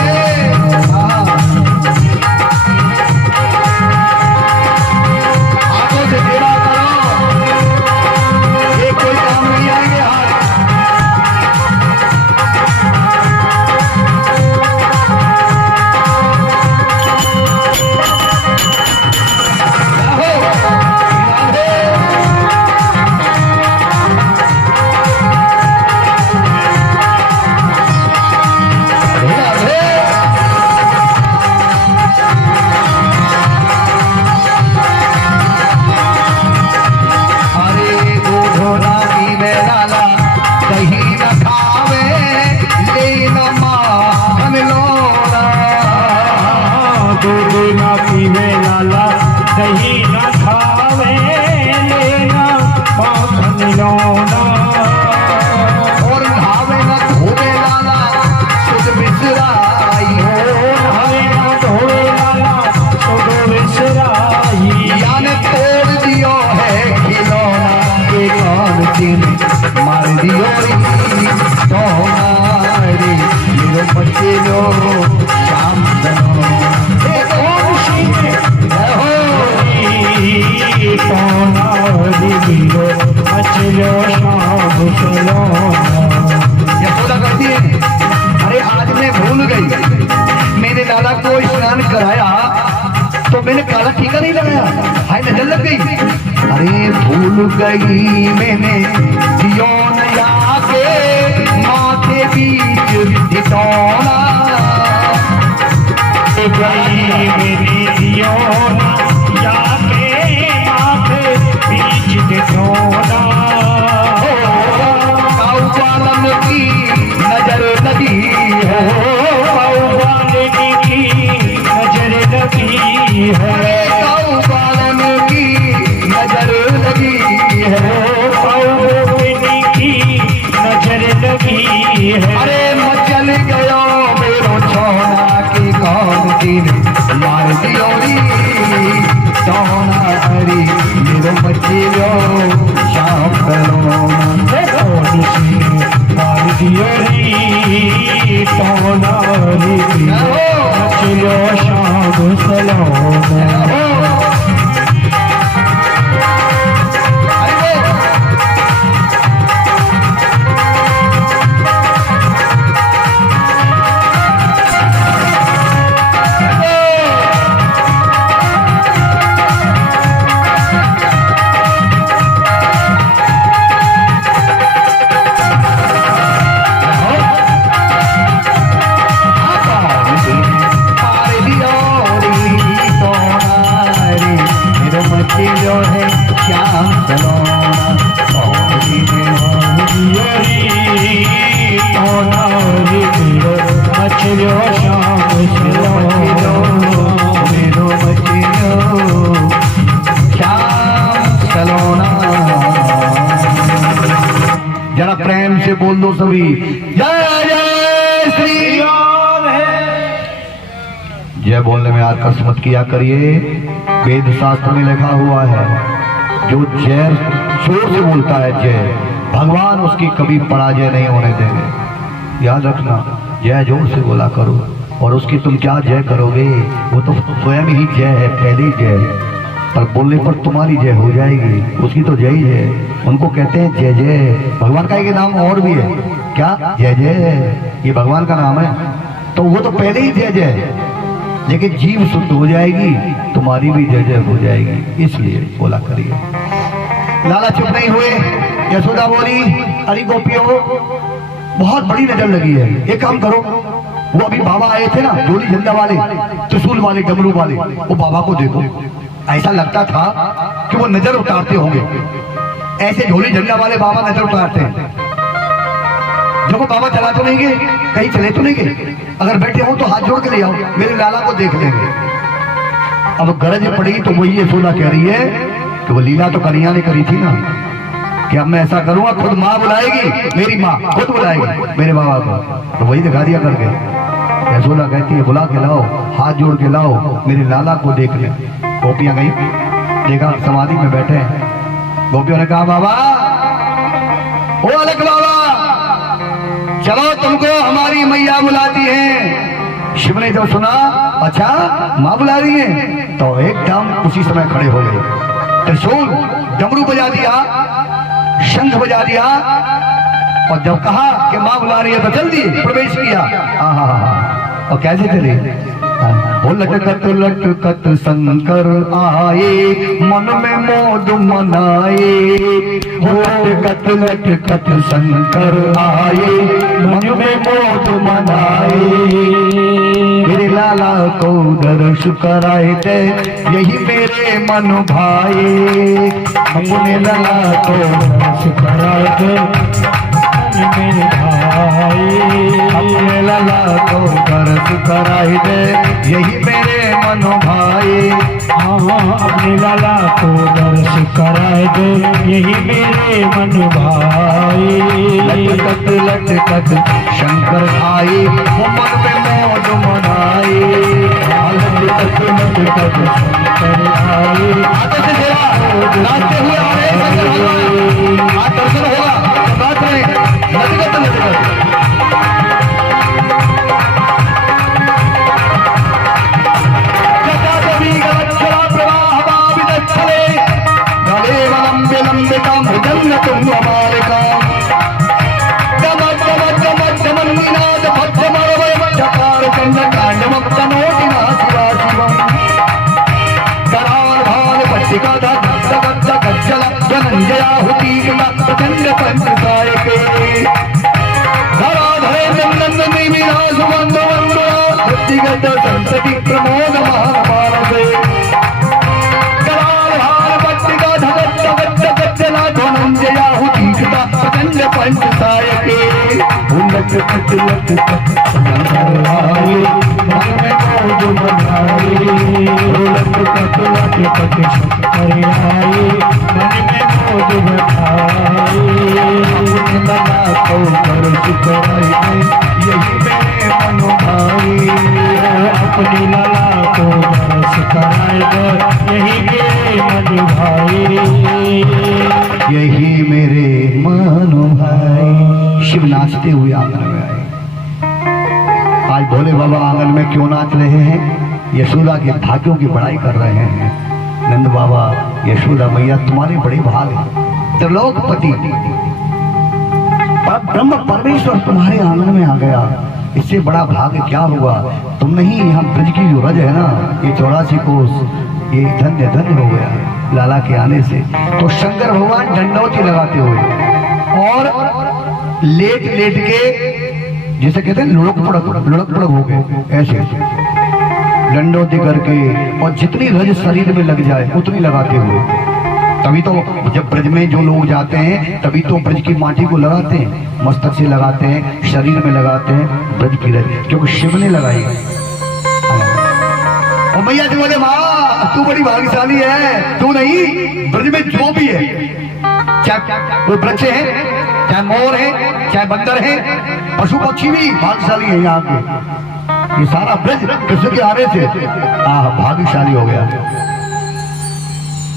मैंने काला टीका नहीं लगाया, हाय नजर लग गई। अरे भूल गई मैंने दियो नया के माथे बीच धिटौना, गई मेरी दियो या के माथे बीच धिटौना। काऊ की नजर लगी है, काऊ की नजर लगी है, काऊ की नजर लगी है, काऊ की नजर लगी है। अरे मचल गयो मेरो छोरा की कौन दिन मार दियोरी सोना हरी मेरो बच्चियो शाम करोना। कौन सी मार दियोरी सोना रे चलो शाम सलोना। जो है श्याम सलोना मछलियों शाम मेरो बच्चियों श्याम सलोना। जरा प्रेम से बोल दो सभी, जय जय श्री राम। जय बोलने में आकर्ष मत किया करिए, वेद शास्त्र में लिखा हुआ है जो जय जोर से बोलता है जय, भगवान उसकी कभी पराजय नहीं होने देंगे। याद रखना, जय जोर से बोला करो, और उसकी तुम क्या जय करोगे, वो तो स्वयं ही जय है, पहली जय, पर बोलने पर तुम्हारी जय हो जाएगी, उसकी तो जय ही है। उनको कहते हैं जय जय। भगवान का एक नाम और भी है, क्या? जय जय, ये भगवान का नाम है। तो वो तो पहले ही जय जय, लेकिन जीव शुद्ध हो जाएगी, तुम्हारी भी जय जय हो जाएगी, इसलिए बोला करिए। लाला चुप नहीं हुए, यशोदा बोली, अरे गोपियों बहुत बड़ी नजर लगी है, एक काम करो, वो अभी बाबा आए थे ना, डोली झंडा वाले, त्रिशूल वाले, डमरू वाले, वो बाबा को देखो। ऐसा लगता था कि वो नजर उतारते होंगे, ऐसे झोली झंडा वाले बाबा नजर उतारते हैं। देखो बाबा चला तो नहीं गए, कहीं चले तो नहीं गए, अगर बैठे हो तो हाथ जोड़ के ले आओ, मेरे लाला को देख लेंगे। अब गरज पड़ी तो वही यशोदा कह रही है कि वो लीला तो कन्हैया ने करी थी ना, कि अब मैं ऐसा करूंगा, खुद माँ बुलाएगी, मेरी माँ खुद बुलाएगी मेरे बाबा को, तो वही दिखा दिया करके। यशोदा कहती है बुला के लाओ, हाथ जोड़ के लाओ, मेरे लाला को देख ले। गोपियां गई, देखा समाधि में बैठे हैं। गोपियों ने कहा बाबा, ओ अलग बाबा, चलो तुमको हमारी मैया बुलाती है। शिव ने जब सुना, अच्छा माँ बुला रही है, तो एकदम उसी समय खड़े हो गए, त्रिशूल डमरू बजा दिया, शंख बजा दिया, और जब कहा कि माँ बुला रही है तो जल्दी प्रवेश किया। और कैसे चले, वो लटकत लटकत शंकर आए, मन में मोद मनाए। वो लटकत लटकत शंकर आए, मन में मोद मनाए। मेरे लाला को दर्श कराए थे, यही मेरे मन भाए। अपने लाला को दर्श कराए थे मेरे भाई, अपने लाला को दर्श कराए दे, यही मेरे मनो भाई। हाँ, अपने लाला को दर्श कराए दे, यही मेरे मन भाई। लटकत लटकत शंकर आई, वो मन में मौज मनाई। लटकत लटकत शंकर आई, आते से सेवा नाचते हुए आ रहे शंकर भगवान, आज दर्शन होगा बात में। लटकत लटकत व्यक्तिगत संसदि प्रमोद महामानसे करालहार पट्टिका धगत धगत धगत जला धनंजयाहु दीक्षिता पतंज पंच सायके उन्नत तिलक संगराये मन में मोद बनाए उन्नत तिलक संगराये मन में मोद बनाए अपने लगा को कर सुखराए यही मेरे मन भाई अपनी लाला को बरस कराएगा यही मेरे मन भाई यही मेरे मन भाई। शिव नाचते हुए आंगन में आए। आज भोले बाबा आंगन में क्यों नाच रहे हैं? यशोदा के भाग्यों की बड़ाई कर रहे हैं। नंद बाबा यशोदा मैया तुम्हारे बड़े भाग हैं। त्रिलोकपति ब्रह्म परमेश्वर तुम्हारे आंगन में आ गया, इससे बड़ा भाग्य क्या हुआ? तुम नहीं, यहाँ ब्रज की जो रज है ना, ये 84 कोस, ये धन्य धन्य हो गया लाला के आने से। तो शंकर भगवान दंडौती लगाते हुए और लेट लेट के, जिसे कहते हैं लुढ़क पुढ़क हो गए, ऐसे दंडौती करके, और जितनी रज शरीर में लग जाए उतनी लगाते हुए। तभी तो जब ब्रज में जो लोग जाते हैं तभी तो ब्रज की माटी को लगाते हैं, मस्तक से लगाते हैं, शरीर में लगाते हैं ब्रज की रज, क्योंकि शिव ने लगाई। और मैया जी बोले माँ तू बड़ी भाग्यशाली है, तू नहीं, ब्रज में जो भी है, चाहे वो वृक्ष है, चाहे मोर है, चाहे बंदर है, पशु पक्षी भी भाग्यशाली है। यहाँ के ये सारा ब्रज कृष्ण के आने से भाग्यशाली हो गया।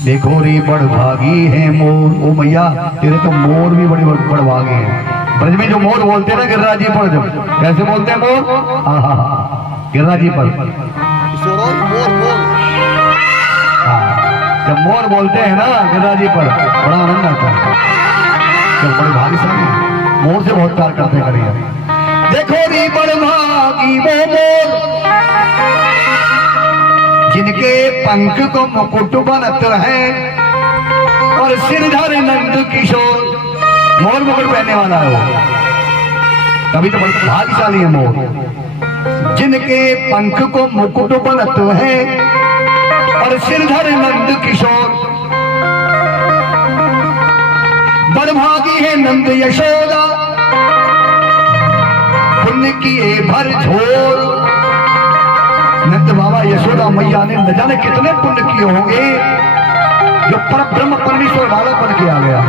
देखो रे बड़ भागी है मोर, ओ मैया तेरे तो मोर भी बड़े बड़ भागे हैं। ब्रज में जो मोर बोलते हैं ना गिरिराज जी पर, जब कैसे बोलते हैं मोर, गिरिराज जी पर, जब मोर बोलते हैं ना गिरिराज जी पर बड़ा आनंद आता है। जब बड़े भाग्यशाली मोर से बहुत प्यार करते करिए। देखो रे बड़ भागी वो मोर जिनके पंख को मुकुट बनत है और सिरधर नंद किशोर। मोर मुकुट पहनने वाला है वो, तभी तो बड़ा भाग्यशाली है मोर। जिनके पंख को मुकुट बनत है और सिरधर नंद किशोर। बड़भागी है नंद यशोदा पुण्य किए भर झोर। नंद बाबा यशोदा मैया ने न जाने कितने पुण्य किए होंगे, जो पर ब्रह्म परमेश्वर बालक बन के आ गया,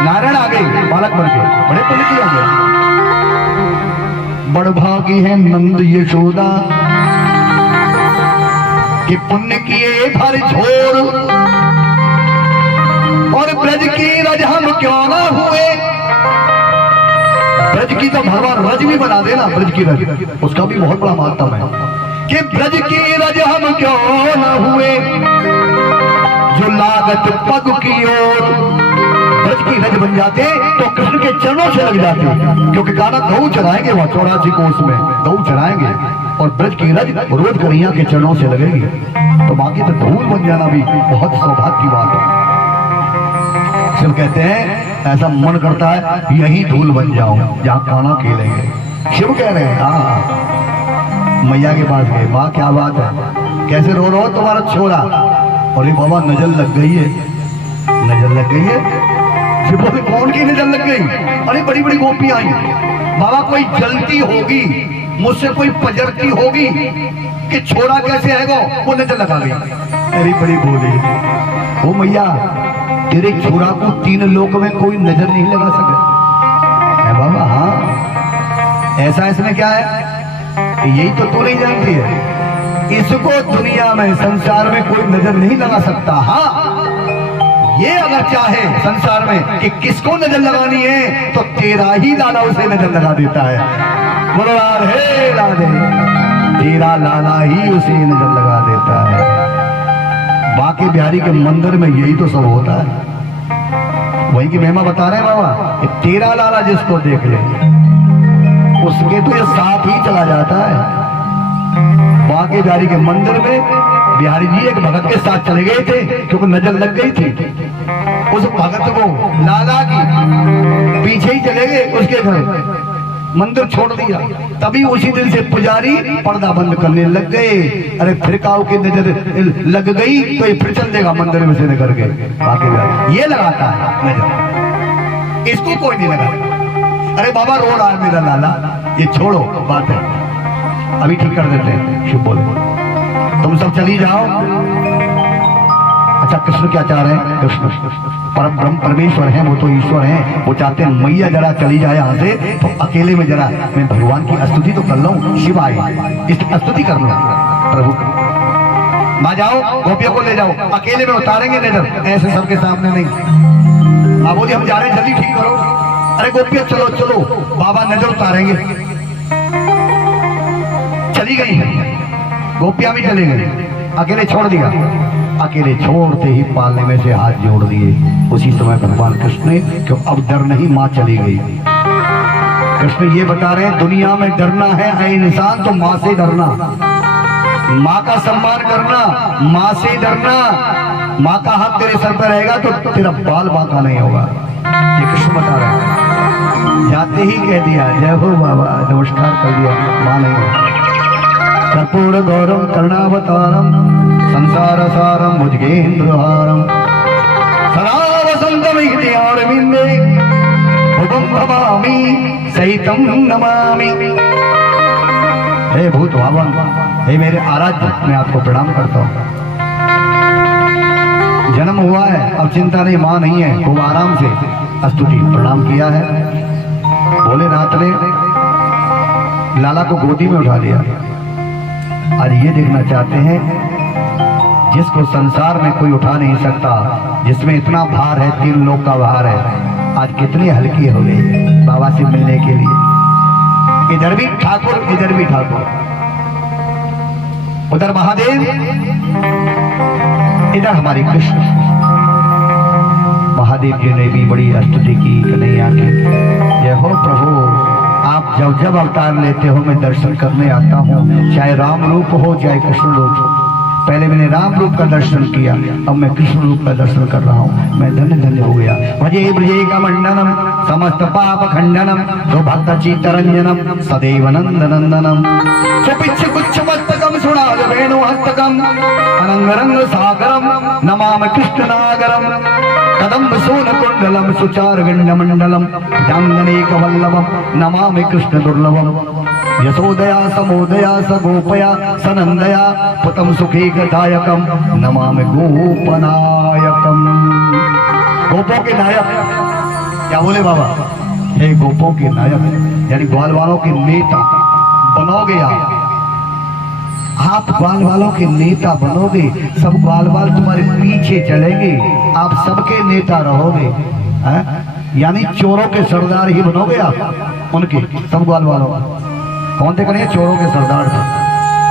नारायण आ गए बालक बन के, बड़े पुण्य किए होंगे। बड़भागी है नंद यशोदा कि पुण्य किए भर झोर। और ब्रज की रज हम क्यों ना हुए, ब्रज की तो भगवान रज भी बना देना, ब्रज की रज उसका भी बहुत बड़ा महत्व है कि ब्रज की रज हम क्यों न हुए, जो लागत पग की ओर। ब्रज की रज बन जाते तो कृष्ण के चरणों से लग जाते, क्योंकि गाना गऊ चढ़ाएंगे वहां 84 कोस में गऊ चढ़ाएंगे, और ब्रज की रज रोज कन्हैया के चरणों से लगेगी, तो बाकी तो धूल बन जाना भी बहुत सौभाग्य की बात है। शिव कहते हैं ऐसा मन करता है यही धूल बन जाऊं जहाँ काना खेलेंगे। शिव कह रहे हैं हाँ। मैया के पास गए, माँ क्या बात है, कैसे रो रहा हो तुम्हारा छोरा? और ये बाबा नजर लग गई है, नजर लग गई है। शिव बोले कौन की नजर लग गई? अरे बड़ी बड़ी गोपियां आई। बाबा कोई जलती होगी, मुझसे कोई पजरती होगी कि छोरा कैसे है वो नजर लगा गई। अरे बड़ी बोली ओ मैया तेरे छोरा को 3 लोक में कोई नजर नहीं लगा सके। है बाबा हाँ, ऐसा इसमें क्या है यही तो तू नहीं जानती है, इसको दुनिया में संसार में कोई नजर नहीं लगा सकता। हाँ ये अगर चाहे संसार में कि किसको नजर लगानी है तो तेरा ही लाला उसे नजर लगा देता है। बोलो राधे राधे, तेरा लाला ही उसे नजर लगा देता है। बाकी बिहारी के मंदिर में यही तो सब होता है, वही की महिमा बता रहे हैं बाबा कि तेरा लाला जिसको देख ले उसके तो ये साथ ही चला जाता है। बाकी बिहारी के मंदिर में बिहारी जी एक भगत के साथ चले गए थे क्योंकि नजर लग गई थी। उस भगत को लाला की पीछे ही चले गए उसके घर, मंदिर छोड़ दिया। तभी उसी दिन से पुजारी पर्दा बंद करने लग गए। अरे फिरकाओं की नजर लग गई तो ये फिर चल देगा मंदिर में से निकल के बाकी ये लगाता है नजर, इसको कोई नहीं लगा। अरे बाबा रो रहा है मेरा लाला, ये छोड़ो बात है, अभी ठीक कर देते हैं। शिव बोले तुम सब चली जाओ। अच्छा कृष्ण क्या चाह रहे हैं? कृष्ण परम ब्रह्म परमेश्वर हैं, वो तो ईश्वर हैं। वो चाहते हैं मैया जरा चली जाए यहाँ से, तो अकेले में जरा मैं भगवान की स्तुति तो कर लूं, शिव आए इस स्तुति कर लूं प्रभु। माँ जाओ गोपियों को ले जाओ, अकेले में उतारेंगे नजर, ऐसे सबके सामने नहीं। माँ बोली हम जा रहे हैं जल्दी ठीक करो। अरे गोपियों चलो चलो, बाबा नजर उतारेंगे। चली गई गोपियां भी चली गई, अकेले छोड़ दिया। अकेले छोड़ते ही पालने में से हाथ जोड़ दिए। उसी समय भगवान कृष्ण ने क्यों अब डर नहीं, माँ चली गई। कृष्ण ये बता रहे हैं दुनिया में डरना है ऐ इंसान तो माँ से डरना, माँ का सम्मान करना, माँ से डरना। माँ का हाथ तेरे सर पर रहेगा तो तेरा बाल बांका नहीं होगा। ये कृष्ण बता रहे हैं। जाते ही कह दिया जय हो बाबा, नमस्कार कर दिया, माँ नहीं। कर्पूर गौरम करुणावतारम संसार सारम भुजगेन्द्रहारम सदा वसंतम हृदयारविंदे भुवं भवामि सहितं नमामि। हे भूत भावन, हे मेरे आराध्य, मैं आपको प्रणाम करता हूँ। जन्म हुआ है अब चिंता नहीं, माँ नहीं है, खूब आराम से स्तुति प्रणाम किया है। भोलेनाथ ने लाला को गोदी में उठा लिया। आज ये देखना चाहते हैं जिसको संसार में कोई उठा नहीं सकता, जिसमें इतना भार है, 3 लोक का भार है, आज कितनी हल्की हो गई बाबा से मिलने के लिए। इधर भी ठाकुर, इधर भी ठाकुर, उधर महादेव, इधर हमारी कृष्ण। महादेव जी ने भी बड़ी स्तुति की कन्हैया की। जय हो प्रभु, आप जब जब अवतार लेते हो मैं दर्शन करने आता हूँ, चाहे राम रूप हो चाहे कृष्ण रूप हो। पहले मैंने राम रूप का दर्शन किया, अब मैं कृष्ण रूप का दर्शन कर रहा हूँ, मैं धन्य धन्य हो गया। भजे ब्रजे का मंडनम समस्त पाप खंडनम जो भक्त चित्तरंजनम सदैव नंद नंदनम सुपिच्छ गुच्छ मस्तकम सुनाद वेणु हस्तकम अनंग रंग सागरम नमामि कृष्ण नागरम कदम्ब सोन कुंडलम सुचार विंड मंडलम जांगनेक वल्लभम नमामि कृष्ण दुर्लभम यशोदया समोदया सगोपया सनंदया पुतम सुखे गदायकम नमामि गोपनायकम। गोपों के नायक क्या बोले बाबा? हे गोपों के नायक यानी ग्वाल वालों के नेता बनोगे आप ग्वाल वालों के नेता बनोगे। सब ग्वाल वाल तुम्हारे पीछे चलेंगे, आप सबके नेता रहोगे। यानी चोरों के सरदार ही बनोगे आप, उनके सब ग्वाल वालों। कौन थे करें? चोरों के सरदार थे,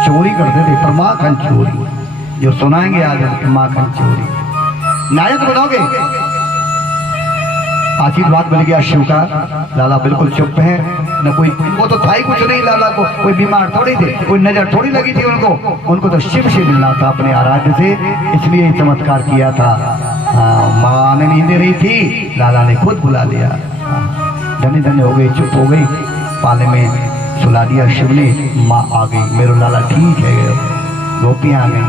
चोरी करते थे, पर माखन चोरी, जो सुनाएंगे आगे माखन चोरी। नायक बनोगे। आशीर्वाद मिल गया शिव का। लाला बिल्कुल चुप है, न कोई, वो तो था ही कुछ नहीं, लाला को कोई बीमार थोड़ी थे, कोई नजर थोड़ी लगी थी उनको तो शिव से मिलना था अपने आराध्य से, इसलिए चमत्कार किया था। माँ ने नहीं दे रही थी, लाला ने खुद बुला लिया। धन्य धन्य हो गई, चुप हो गई, पाले में सुला दिया शिव ने। माँ आ गई, मेरा लाला ठीक है, गोपियाँ आ गई।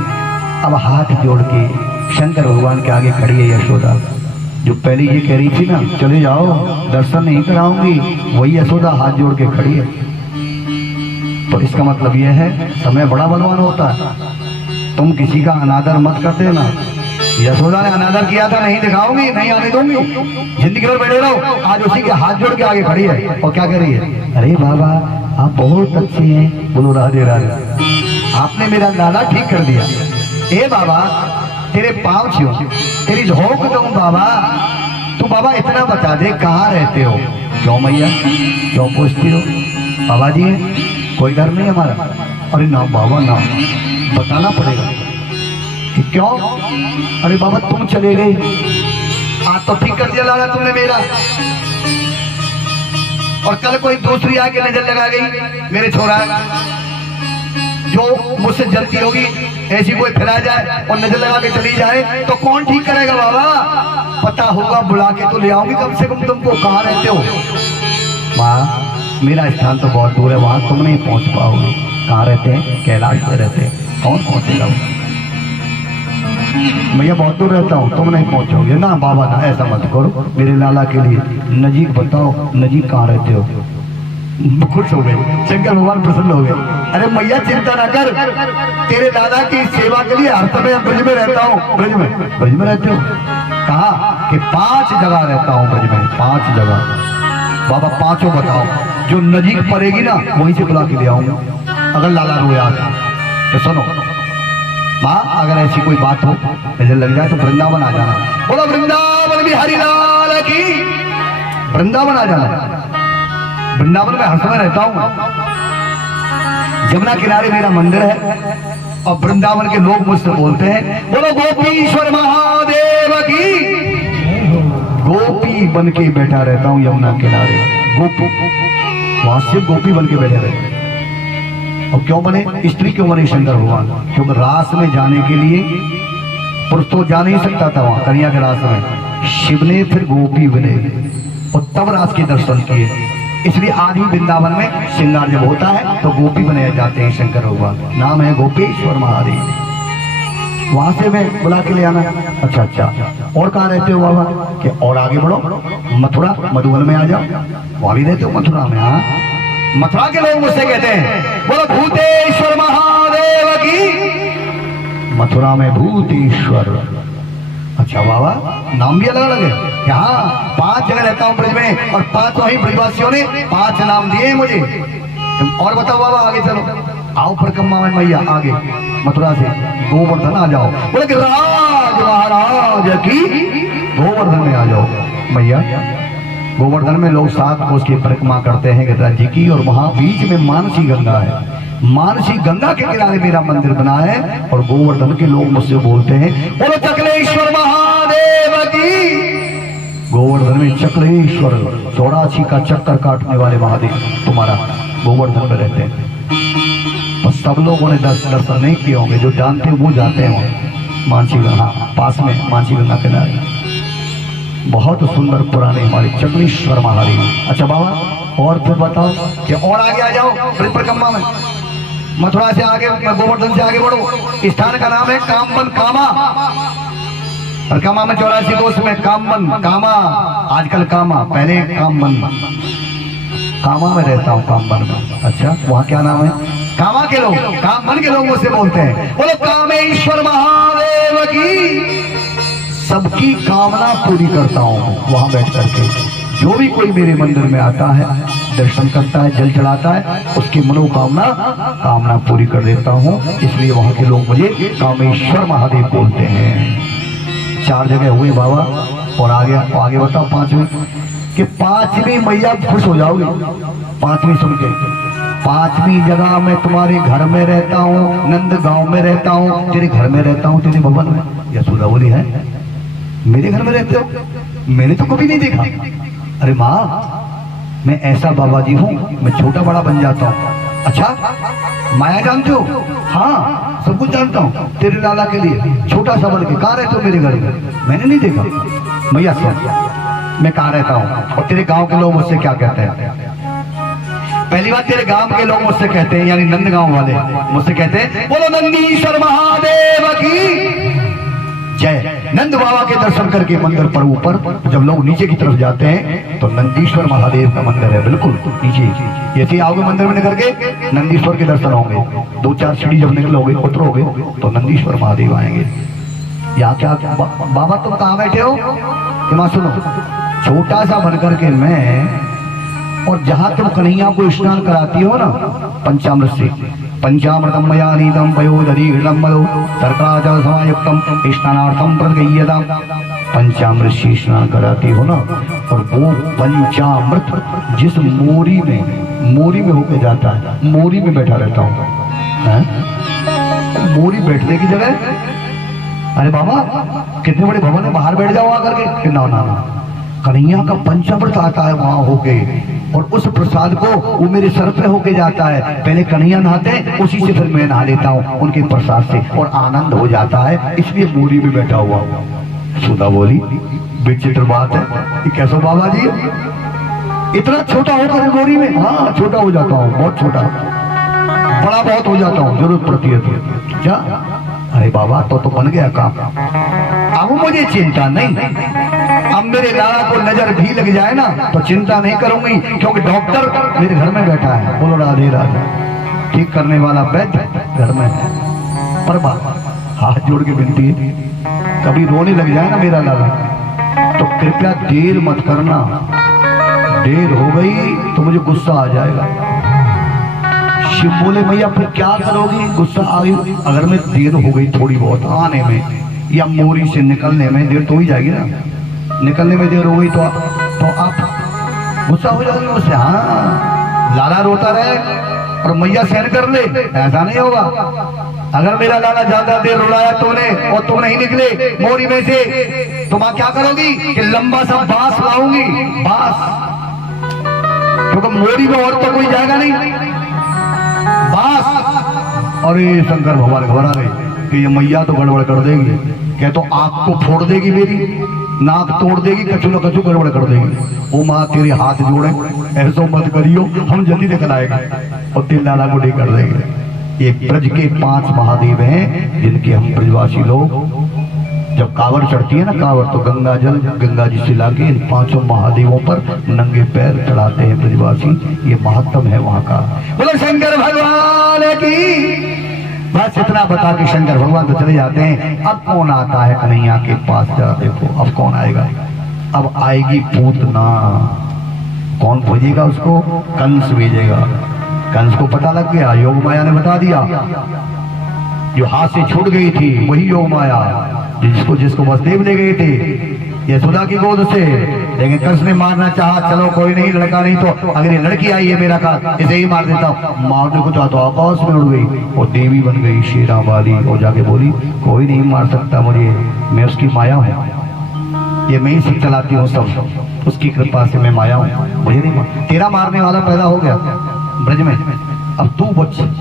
अब हाथ जोड़ के शंकर भगवान के आगे खड़ी है यशोदा, जो पहले ये कह रही थी ना चले जाओ दर्शन नहीं कराऊंगी, वही यशोदा हाथ जोड़ के खड़ी है। तो इसका मतलब यह है समय बड़ा बलवान होता है, तुम किसी का अनादर मत कर देना। यशोदा ने अनादर किया था, नहीं दिखाऊंगी, नहीं आने दूंगी, जिंदगी भर बैठे रहो। आज उसी के हाथ जोड़ के आगे खड़ी है और क्या कह रही है? अरे बाबा आप बहुत अच्छे हैं, बोलो राधे राधे, आपने मेरा लाला ठीक कर दिया। ए बाबा तेरे पाँव छू, तेरी झोंक दूं बाबा, तू बाबा इतना बता दे कहाँ रहते हो? क्यों मैया क्यों पूछती हो? बाबा जी कोई घर नहीं हमारा। अरे ना बाबा ना, बताना पड़ेगा कि क्यों? अरे बाबा तुम चले गए, आज तो ठीक कर दिया लाला तुमने मेरा, और कल कोई दूसरी आके नजर लगा गई मेरे छोरा, जो मुझसे जलती होगी ऐसी कोई फिरा जाए और नजर लगा के चली जाए तो कौन ठीक करेगा बाबा? पता होगा बुला के तो ले आऊंगी कम से कम तुमको, कहाँ रहते हो? माँ मेरा स्थान तो बहुत दूर है, वहां तुम नहीं पहुंच पाओगे। कहाँ रहते हैं? कैलाश में रहते हैं। कौन पहुंचेगा? भैया बहुत दूर रहता हूँ, तुम नहीं पहुंचोगे ना बाबा ना, ऐसा मत करो। मेरे लाला के लिए नजीक बताओ, नजीक कहाँ रहते हो? खुश हो गए, शंकर भगवान प्रसन्न हो गए। अरे मैया चिंता ना कर, तेरे दादा की सेवा के लिए हर समय ब्रज में रहता हूँ। ब्रज में रहते हो? कहा कि 5 जगह रहता हूँ ब्रज में, 5 जगह। बाबा 5 बताओ, जो नजीक पड़ेगी ना वहीं से बुला के ले आऊंगा। अगर लाला रोया तो सुनो माँ, अगर ऐसी कोई बात हो नजर लग जाए तो वृंदावन आ जाना। बोलो वृंदावन बिहारी लाल की। वृंदावन आ जाना। वृंदावन में हर समय रहता हूँ। जमुना किनारे मेरा मंदिर है और वृंदावन के लोग मुझसे बोलते हैं बोलो गोपीश्वर महादेव की। गोपी बन के बैठा रहता हूँ यमुना किनारे। गोपी, वहां से गोपी बन के बैठे रहते हैं। और क्यों बने? स्त्री क्यों बने शंकर भगवान? क्योंकि रास में जाने के लिए पुरुष तो जा नहीं सकता था वहां कन्या के रास में। शिव ने फिर गोपी बने और तब रास के दर्शन किए। इसलिए आज भी वृंदावन में श्रृंगार जब होता है तो गोपी बनाए जाते हैं शंकर भगवान। नाम है गोपेश्वर महादेव। वहां से मैं बुला के ले आना। अच्छा अच्छा, और कहाँ रहते हो बाबा? कि और आगे बढ़ो, मथुरा मधुबन में आ जाओ। वहां भी रहते हो मथुरा में? हाँ, मथुरा के लोग मुझसे कहते हैं बोलो भूतेश्वर महादेव की। मथुरा में भूतेश्वर। अच्छा बाबा, नाम भी अलग अलग है। यहाँ 5 जगह रहता हूँ ब्रज में और 5 ही ब्रजवासियों ने 5 नाम दिए मुझे। और बताओ बाबा, आगे चलो, आओ परिक्रमा में मैया आगे मथुरा से गोवर्धन आ जाओ। बोले कि राज महाराज की गोवर्धन में आ जाओ मैया। गोवर्धन में लोग 7 कोस की परिक्रमा करते हैं गिरिराज जी की, और वहां बीच में मानसी गंगा है। मानसी गंगा के किनारे मेरा मंदिर बना है और गोवर्धन के लोग मुझसे बोलते हैं बोलो चकलेश्वर महादेव की। गोवर्धन में चकलेश्वर 84 का चक्कर काटने वाले महादेव तुम्हारा गोवर्धन में रहते हैं। और सब लोगों ने दर्शन नहीं किए होंगे, जो जानते हैं वो जाते हैं वहाँ मानसी गंगा पास में, मानसी गंगा किनारे। बहुत सुंदर पुराने हमारे चकलेश्वर महादेव। अच्छा बाबा, और फिर बताओ कि और आगे आ जाओ परिक्रमा में। मथुरा से आगे, गोवर्धन से आगे बढ़ो। स्थान का नाम है कामबन कामा। परिक्रमा में 84 कोस में कामबन कामा, आजकल कामा, पहले कामबन। कामा में रहता हूँ, कामबन में। अच्छा, वहाँ क्या नाम है? कामा के लोग, कामबन के लोग मुझसे बोलते हैं बोलो कामेश्वर महादेव की। सबकी कामना पूरी करता हूँ वहां बैठ करके। जो भी कोई मेरे मंदिर में आता है, दर्शन करता है, जल चढ़ाता है, उसकी कामना पूरी कर देता हूँ। इसलिए वहां के लोग मुझे कामेश्वर महादेव बोलते हैं। 4 जगह हुए बाबा, और आगे बताओ 5वीं। कि 5वीं मैया खुश हो जाओगी 5वीं सुन के। 5वीं जगह मैं तुम्हारे घर में रहता हूँ, नंद गांव में रहता हूँ, तेरे घर में रहता हूँ, तेरे भवन में। यशोदा बोली है मेरे घर में रहते हो? मैंने तो कभी नहीं देखा। अरे माँ, मैं ऐसा बाबा जी हूँ, मैं छोटा बड़ा बन जाता हूँ। अच्छा, माया जानते हो? हाँ, सब कुछ जानता हूँ। तेरे लाला के लिए छोटा सा बन के कहाँ रहते हो मेरे घर में? मैंने नहीं देखा। भैया सुन, मैं कहाँ रहता हूँ और तेरे गांव के लोग मुझसे क्या कहते हैं। पहली बात, तेरे गांव के लोग मुझसे कहते हैं, यानी नंद गांव वाले मुझसे कहते हैं बोलो नंदीश्वर महादेव की जय। नंद बाबा के दर्शन करके मंदिर पर ऊपर जब लोग नीचे की तरफ जाते हैं तो नंदीश्वर महादेव का मंदिर है, बिल्कुल नीचे। ऐसे आओगे मंदिर में निकल के नंदीश्वर के दर्शन होंगे। 2-4 सीढ़ी जब निकलोगे, उतरोगे तो नंदीश्वर महादेव आएंगे। यहाँ क्या बाबा तुम कहाँ बैठे हो? कि माँ सुनो, छोटा सा बन करके मैं, और जहाँ तुम कन्हैया को स्नान कराती हो ना पंचामृत से, पंचामृतम मया नीतम पयोदरी घृतम मधु सर्कराजल समायुक्तम स्नानार्थम प्रगय्यताम। पंचामृत से स्नान कराती हो ना, और वो पंचामृत जिस मोरी में होके जाता है, मोरी में बैठा रहता हूँ। मोरी बैठने की जगह, अरे बाबा कितने बड़े भवन है, बाहर बैठ जाओ आकर के। ना ना ना, कन्हैया का पंचामृत आता है वहां होके, और उस प्रसाद को वो मेरे सर पे होके जाता है। पहले कन्हैया नहाते हैं, उसी से फिर मैं नहा लेता हूँ उनके प्रसाद से, और आनंद हो जाता है। इसलिए मोरी में बैठा हुआ हूँ। सुधा बोली विचित्र बात है, ये कैसे बाबा जी? इतना छोटा होकर गोरी में, हाँ छोटा हो जाता हूँ, बहुत छोटा, बड़ा बहुत हो जाता हूँ जरूरत पड़ती है तो। क्या? अरे बाबा तो बन गया काम। अब मुझे चिंता नहीं, अब मेरे लाला को नजर भी लग जाए ना तो चिंता नहीं करूंगी, क्योंकि डॉक्टर मेरे घर में बैठा है। बोलो राधे राधे। ठीक करने वाला वैद्य घर में है। पर बाबा हाथ जोड़ के विनती है, कभी रोने लग जाए ना मेरा लाला तो कृपया देर मत करना, देर हो गई तो मुझे गुस्सा आ जाएगा। शिव बोले मैया फिर क्या करोगी? गुस्सा आ गई अगर मैं देर हो गई थोड़ी बहुत आने में या मोरी से निकलने में देर तो ही जाएगी ना, निकलने में देर हो गई तो आप गुस्सा हो जाओगे मुझसे। हाँ लाला रोता रहे और मैया सहन कर ले, ऐसा नहीं होगा। अगर मेरा लाला ज्यादा देर रुलाया तुमने और तुम नहीं निकले मोरी में से तो मां क्या करोगी कि लंबा सा बांस लाऊंगी, बांस, क्योंकि मोरी में और तो कोई जाएगा नहीं, बांस। और ये शंकर भगवान घबरा गए कि ये मैया तो गड़बड़ कर देगी, क्या तो आंख को फोड़ देगी, मेरी नाक तोड़ देगी, कछु न कछु गड़बड़ कर देगी। ओ माँ तेरे हाथ जोड़े, ऐसा मत करियो, हम जल्दी निकल आएगा और तेरे लाला को ठीक कर देंगे। ये ब्रज के 5 महादेव हैं जिनके हम ब्रजवासी लोग जब कांवर चढ़ती है ना, कांवर तो गंगा जल गंगा जी से लाके इन 5 महादेवों पर नंगे पैर चढ़ाते हैं ब्रजवासी। ये महत्व है वहां का। बोलो शंकर भगवान की। बस इतना बता के शंकर भगवान तो चले जाते हैं। अब कौन आता है कन्हैया के पास? जरा देखो अब कौन आएगा। अब आएगी पूतना। कौन भेजेगा उसको? कंस भेजेगा। कंस को पता लग गया, योग माया ने बता दिया, जो हाथ से छूट गई थी वही योग माया जिसको वसुदेव ले गए थे यशोदा की गोद से। लेकिन कंस ने मारना चाहा, चलो कोई नहीं, लड़का नहीं तो अगर ये लड़की आई है मेरा का इसे ही मार देता हूँ। मारने को चाहा तो आकाश में उड़ गई और देवी बन गई शेरा वाली, और जाके बोली कोई नहीं मार सकता मुझे, मैं उसकी माया हूँ, ये मैं ही सिख चलाती हूँ सब, उसकी कृपा से मैं माया हूँ, मुझे नहीं मार। तेरा मारने वाला पैदा हो गया ब्रज में, अब तू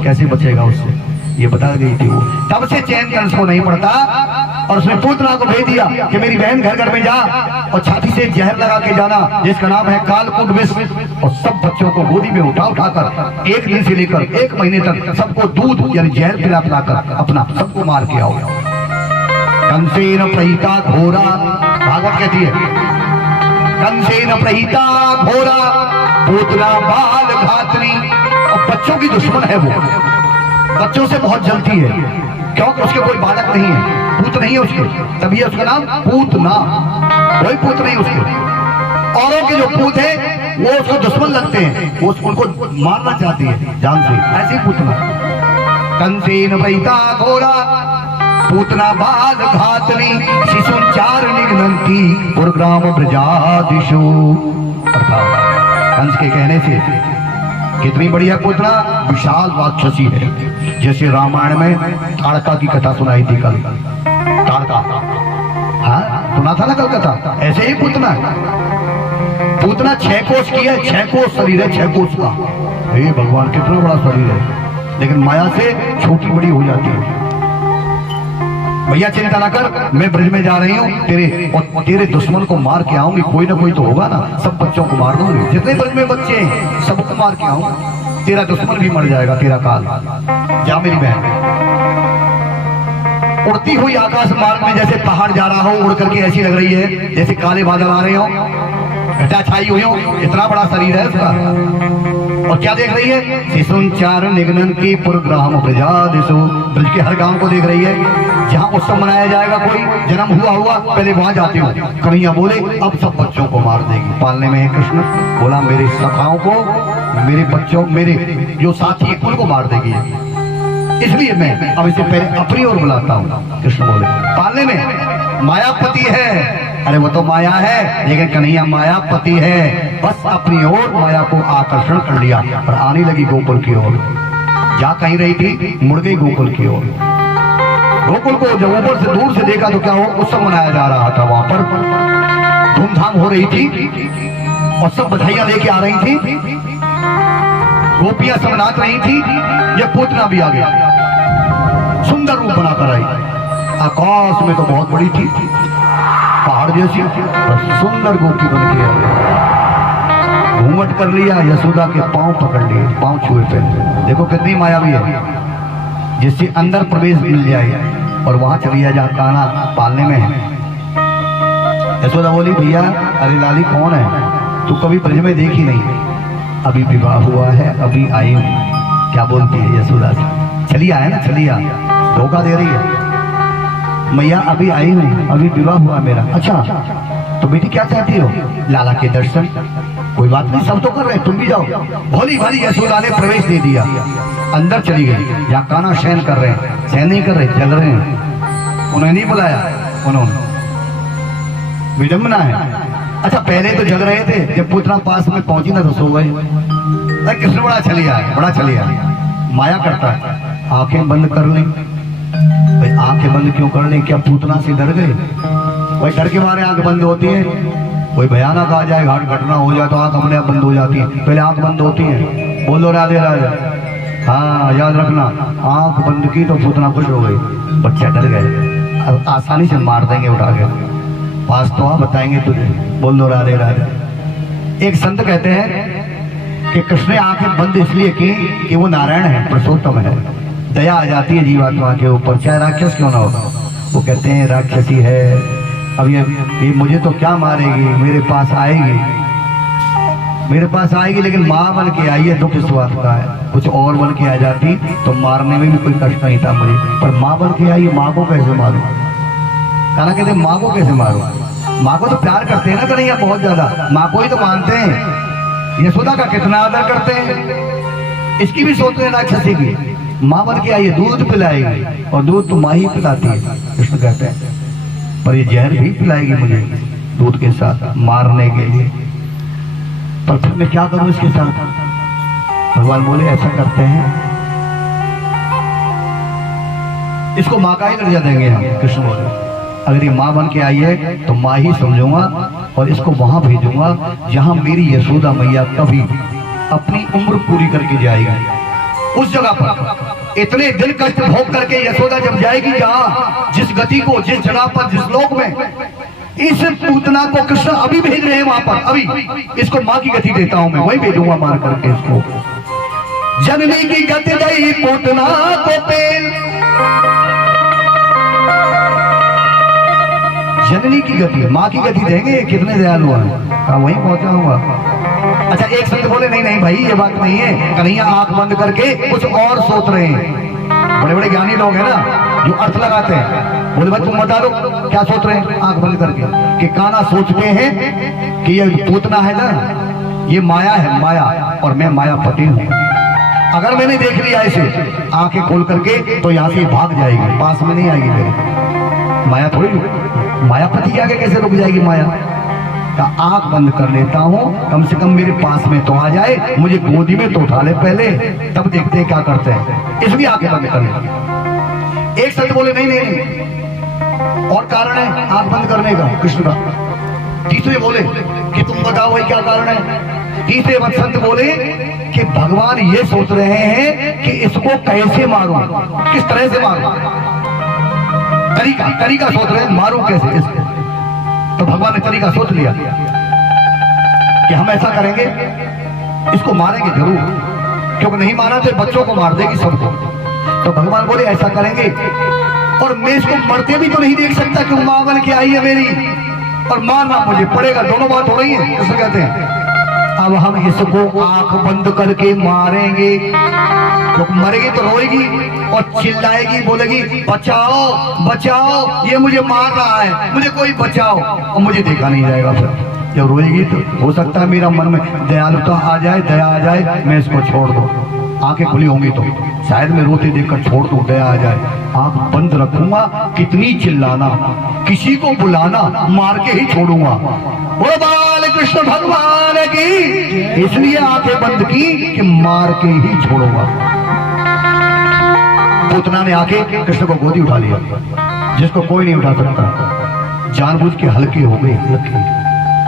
कैसे बचेगा उससे, ये बता गई थी वो। तब से चैन कंस को नहीं पड़ता और उसने पूतना को भेज दिया कि मेरी बहन घर घर में जा और छाती से जहर लगा के जाना जिसका नाम है कालकूट विष, और सब बच्चों को गोदी में उठाकर 1 दिन से लेकर 1 महीने तक सबको दूध यानी जहर पिलाकर अपना सबको मार के आओ। कंसेन प्रहिता घोरा, भागवत कहती है, कंसेन प्रहिता घोरा पूतना बाल घातनी। और बच्चों की दुश्मन है वो, बच्चों से बहुत जलती है, क्योंकि उसके कोई बालक नहीं है, पूत नहीं है उसके, तभी उसका नाम पूतना, कोई पूत नहीं उसके। औरों के जो पूत है वो उसको दुश्मन लगते हैं, वो उनको मारना चाहती है जान से, ऐसे ही पूतना। कंसेन प्रहिता घोरा पूतना बाल घातनी शिशु 4 निघ्नन्ति पुरग्राम ब्रजादिषु। अर्थात कंस के कहने से कितनी बढ़िया पूतना, विशाल राक्षसी है। जैसे रामायण में ताड़का की कथा सुनाई थी कल, ताड़का, हाँ सुना था ना कल कथा, ऐसे ही पूतना है। पूतना 6 कोस की है, 6 कोस शरीर है, 6 कोस का। हे भगवान कितना बड़ा शरीर है, लेकिन माया से छोटी बड़ी हो जाती है। भैया चिंता ना कर, मैं ब्रज में जा रही हूँ, तेरे दुश्मन को मार के आऊंगी, कोई ना कोई तो होगा ना, सब बच्चों को मार दूंगी, जितने ब्रज में बच्चे हैं सबको मार के आऊंगी, तेरा दुश्मन भी मर जाएगा, तेरा काल। जा मेरी बहन। उड़ती हुई आकाश मार्ग में जैसे पहाड़ जा रहा हो, उड़ करके ऐसी लग रही है जैसे काले बादल आ रहे हो, घटा छाई हुई हो, इतना बड़ा शरीर है उसका। और क्या देख रही है? शिशुन 4 निघ्नन्ति पुरग्राम ब्रजादिषु, ब्रज के हर गांव को देख रही है जहाँ उत्सव मनाया जाएगा, कोई जन्म हुआ पहले वहां जाती हूँ। कन्हैया बोले अब सब बच्चों को मार देगी। पालने में है कृष्ण, बोला मेरे सखाओं को, मेरे बच्चों, मेरे जो साथी उनको मार देगी, इसलिए मैं अब इसे पहले अपनी ओर बुलाता हूँ। कृष्ण बोले पालने में मायापति है, अरे वो तो माया है, लेकिन कन्हैया मायापति है, बस अपनी ओर माया को आकर्षण कर लिया और आने लगी गोकुल की ओर। जा कहीं रही थी, मुड़ गई गोकुल की ओर। गोकुल को जब ऊपर से दूर से देखा तो क्या हो, उत्सव मनाया जा रहा था, वहां पर धूमधाम हो रही थी और सब बधाइयां लेके आ रही थी, गोपियां सब नाच रही थी। ये पूतना भी आ गया, सुंदर रूप बनाकर आई, आकाश में तो बहुत बड़ी थी, पहाड़ जैसी, सुंदर गोपी बन के घूंघट कर लिया, यशोदा के पांव पकड़ लिए, पांव छुए पे। देखो कितनी मायावी है, जिससे अंदर प्रवेश मिल जाए और वहां चली जाए जहाँ कान्हा पालने में है। यशोदा बोली भैया अरे लाली कौन है, तू कभी ब्रज में देखी नहीं, अभी विवाह हुआ है, अभी आई हूँ। क्या बोलती है यशोदा से, चलिए आए ना, चलिए धोखा दे रही है। मैया अभी आई हूँ, अभी विवाह हुआ मेरा। अच्छा तो बेटी क्या चाहती हो, लाला के दर्शन। कोई बात नहीं, सब तो कर रहे, तुम भी जाओ। भोली भाली यशोदा ने प्रवेश दे दिया, अंदर चली गई। यहाँ कान्हा शयन कर रहे हैं, शयन नहीं कर रहे, जग रहे हैं। उन्हें नहीं बुलाया, उन्होंने विडम्बना है। अच्छा पहले तो जग रहे थे, जब पूतना पास में पहुंची ना तो सो गए। कृष्ण बड़ा चलिया है, बड़ा चलिया माया करता है। आंखें बंद कर लें भाई, आंखें बंद क्यों कर लें, क्या पूतना से डर गए भाई? डर के मारे आंख बंद होती है, कोई भयानक आ जाए, घाट घटना हो जाए तो आंख अपने आप बंद हो जाती है, पहले आंख बंद होती है। बोलो राधे राधे। हाँ याद रखना, आंख बंद की तो पूतना खुश हो गई, बच्चा डर गए, अब आसानी से मार देंगे उठा के, पास तो बताएंगे तुझे। बोलो राधे राधे। एक संत कहते हैं कि कृष्ण ने आंखें बंद इसलिए की कि वो नारायण है, पुरुषोत्तम है, दया आ जाती है जीवात्मा के ऊपर, चाहे राक्षस क्यों ना हो। वो कहते हैं राक्षसी है, अब ये मुझे तो क्या मारेगी, मेरे पास आएगी, मेरे पास आएगी, लेकिन माँ बन के आई है, दुख इस बात का है। कुछ और बन के आ जाती तो मारने में भी कोई कष्ट नहीं था मुझे, पर माँ बन के आई है, माँ को कैसे मारूं? कहना कहते माँ को कैसे मारूं? माँ को तो प्यार करते हैं ना कन्हैया, बहुत ज्यादा, माँ को ही तो मानते हैं। यशोदा का कितना आदर करते हैं, इसकी भी सोचते हैं राक्षसी की। माँ बन के आई है, दूध पिलाएगी, और दूध तो माँ ही पिलाती है, कृष्ण कहते हैं, पर ये जहर भी पिलाएगी मुझे दूध के साथ मारने के लिए। पर फिर मैं क्या करूं इसके साथ? भगवान बोले ऐसा करते हैं, इसको माँ का ही दर्जा देंगे हम। कृष्ण बोले अगर ये माँ बन के आई है तो माँ ही समझूंगा, और इसको वहां भेजूंगा जहां मेरी यशोदा मैया कभी अपनी उम्र पूरी करके जाएगी। उस जगह पर इतने दिन कष्ट भोग करके यशोदा जब जाएगी, जहां जिस गति को, जिस जगह पर, जिस लोक में इस पूतना को कृष्ण अभी भेज रहे हैं, वहां पर अभी इसको माँ की गति देता हूं मैं, वही भेजूंगा मार करके इसको। जननी की गति दई पूतना को पेल, जननी की गति, माँ की गति देंगे, कितने दयालु हैं, वहीं पहुंचाऊंगा। अच्छा एक संत बोले नहीं नहीं भाई ये बात नहीं है, कन्हैया आंख बंद करके कुछ और सोच रहे हैं। बड़े बड़े ज्ञानी लोग हैं ना जो अर्थ लगाते हैं, बोले भाई तुम बता दो क्या सोच रहे हैं आंख बंद करके। कि कान्हा सोचते हैं कि ये पूतना है ना, ये माया है, माया, और मैं मायापति हूँ। अगर मैंने देख लिया इसे आंखें खोल करके तो यहाँ से भाग जाएगी, पास में नहीं आएगी मेरे। माया थोड़ी, मायापति के आगे कैसे रुक जाएगी माया? का आंख बंद कर लेता हूँ, कम से कम मेरे पास में तो आ जाए, मुझे गोदी में तो उठा ले पहले, तब देखते हैं क्या करते हैं, इसलिए आंखें बंद कर लेता। एक संत बोले नहीं नहीं और कारण है आंख बंद करने का कृष्ण का। तीसरे बोले कि तुम बताओ भाई क्या कारण है। तीसरे संत बोले कि भगवान ये सोच रहे हैं कि इसको कैसे मारूं, किस तरह से मारूं, तरीका सोच रहे हैं, मारूं कैसे इसको। तो भगवान ने तरीका सोच लिया कि हम ऐसा करेंगे, इसको मारेंगे जरूर, क्योंकि नहीं माना तो बच्चों को मार देगी सबको। तो भगवान बोले ऐसा करेंगे, और मैं इसको मरते भी तो नहीं देख सकता कि मां बन के आई है मेरी, और मारना मुझे पड़ेगा, दोनों बात हो रही है। ऐसा कहते हैं अब हम इसको आंख बंद करके मारेंगे, तो मरेगी तो रोएगी और चिल्लाएगी, बोलेगी बचाओ बचाओ, ये मुझे मार रहा है, मुझे कोई बचाओ, और मुझे देखा नहीं जाएगा। फिर जब रोएगी तो हो सकता है मेरा मन में दयालुता आ जाए, दया आ जाए, मैं इसको छोड़ दूं। आंखें खुली होंगी तो शायद मैं रोते देखकर छोड़ दूं, दया आ जाए। आंख बंद रखूंगा, कितनी चिल्लाना, किसी को बुलाना, मार के ही छोड़ूंगा। वो बाल कृष्ण भगवान की, इसलिए आंखें बंद की कि मार के ही छोड़ूंगा। पूतना ने आके कृष्ण को गोदी उठा लिया, जिसको कोई नहीं उठा सकता। जानबूझ के हल्के हो गए, हल्के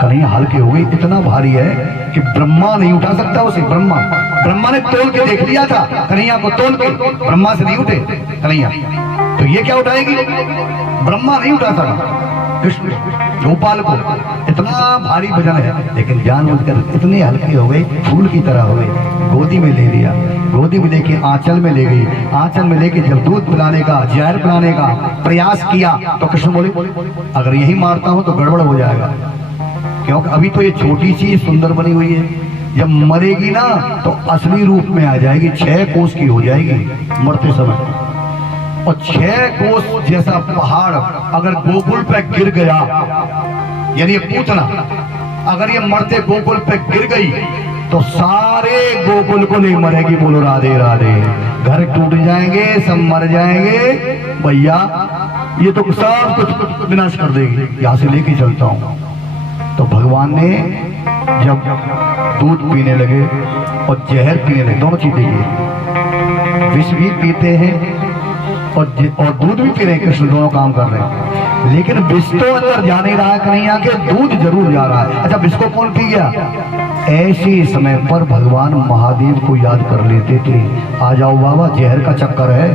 कन्हैया हल्के हो गई, इतना भारी है कि ब्रह्मा नहीं उठा सकता उसे। ब्रह्मा ने तोल के देख लिया था कन्हैया को, तोल के, ब्रह्मा से नहीं उठे कन्हैया, तो ये क्या उठाएगी, ब्रह्मा नहीं उठा सका। कृष्ण गोपाल को इतना भारी वजन है, लेकिन जानबूझकर इतने हल्के हो गए, फूल की तरह हो गए। गोदी में ले लिया, गोदी में लेके आंचल में ले गई, आंचल में लेके जब दूध पिलाने का, जहर पिलाने का प्रयास किया तो कृष्ण बोले अगर यही मारता हूं तो गड़बड़ हो जाएगा, क्योंकि अभी तो ये छोटी सी सुंदर बनी हुई है, जब मरेगी ना तो असली रूप में आ जाएगी, 6 कोस की हो जाएगी मरते समय। और 6 कोस जैसा पहाड़ अगर गोकुल पे गिर गया, यानी ये पूतना अगर ये मरते गोकुल पे गिर गई तो सारे गोकुल को नहीं मरेगी। बोलो राधे राधे। घर टूट जाएंगे, सब मर जाएंगे भैया, ये तो सब कुछ विनाश कर देगी। यहां से लेके चलता हूं। तो भगवान ने जब दूध पीने लगे और जहर पीने लगे, दोनों चीज देखिए, विष भी पीते हैं और दूध भी पी रहे हैं, कृष्ण दोनों काम कर रहे हैं, लेकिन विष तो अंदर जा नहीं रहा है, कहीं आके दूध जरूर जा रहा है। अच्छा, विष को कौन पी गया? ऐसे समय पर भगवान महादेव को याद कर लेते थे, आ जाओ बाबा जहर का चक्कर है,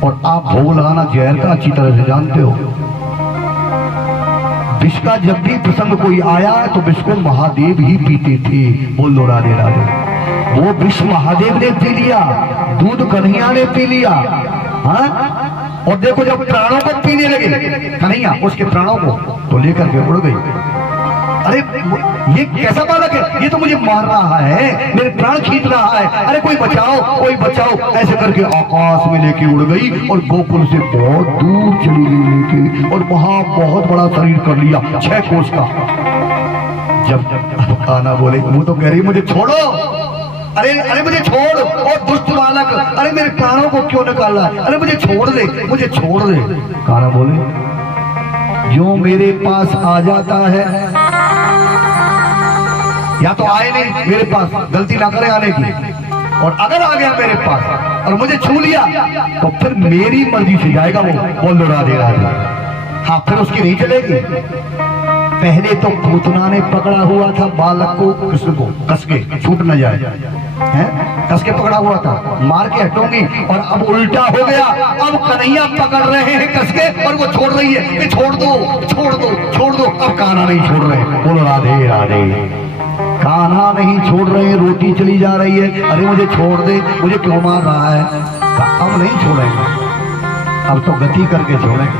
और आप भोग लगाना जहर का अच्छी तरह से जानते हो। विष का जब भी प्रसंग कोई आया तो विष को महादेव ही पीते थे। बोल दो राधे राधे। वो विष महादेव ने पी लिया, दूध कन्हैया ने पी लिया। हाँ, और देखो जब प्राणों को पीने लगे कन्हैया, उसके प्राणों को तो लेकर के उड़ गई। अरे ये कैसा बालक है, ये तो मुझे मार रहा है, मेरे प्राण खींच रहा है, अरे कोई बचाओ कोई बचाओ, ऐसे करके आकाश में लेके उड़ गई और गोकुल से बहुत दूर चली गई लेके, और वहां बहुत बड़ा शरीर कर लिया 6 कोस का। जब आना बोले, वो तो कह रही मुझे छोड़ो, अरे अरे मुझे छोड़, और दुष्ट बालक, अरे मेरे प्राणों को क्यों निकाल रहा है, अरे मुझे छोड़ दे, मुझे छोड़ दे। कान्हा बोले जो मेरे पास आ जाता है, या तो आए नहीं मेरे पास, गलती ना करे आने की, और अगर आ गया मेरे पास और मुझे छू लिया तो फिर मेरी मर्जी से जाएगा वो। बोल दो राधे राधे। हाँ, फिर उसकी नहीं चलेगी। पहले तो पूतना ने पकड़ा हुआ था बालक को, कृष्ण को कस के, छूट न जाए, हैं? कस के पकड़ा हुआ था, मार के हटूंगी, और अब उल्टा हो गया, अब कन्हैया पकड़ रहे हैं कस के और वो छोड़ रही है कि छोड़ दो छोड़ दो छोड़ दो। अब कान्हा नहीं छोड़ रहे। बोलो राधे राधे। कान्हा नहीं छोड़ रहे, रोटी चली जा रही है, अरे मुझे छोड़ दे, मुझे क्यों मार रहा है। अब नहीं छोड़ेंगे, अब तो गति करके छोड़ेंगे।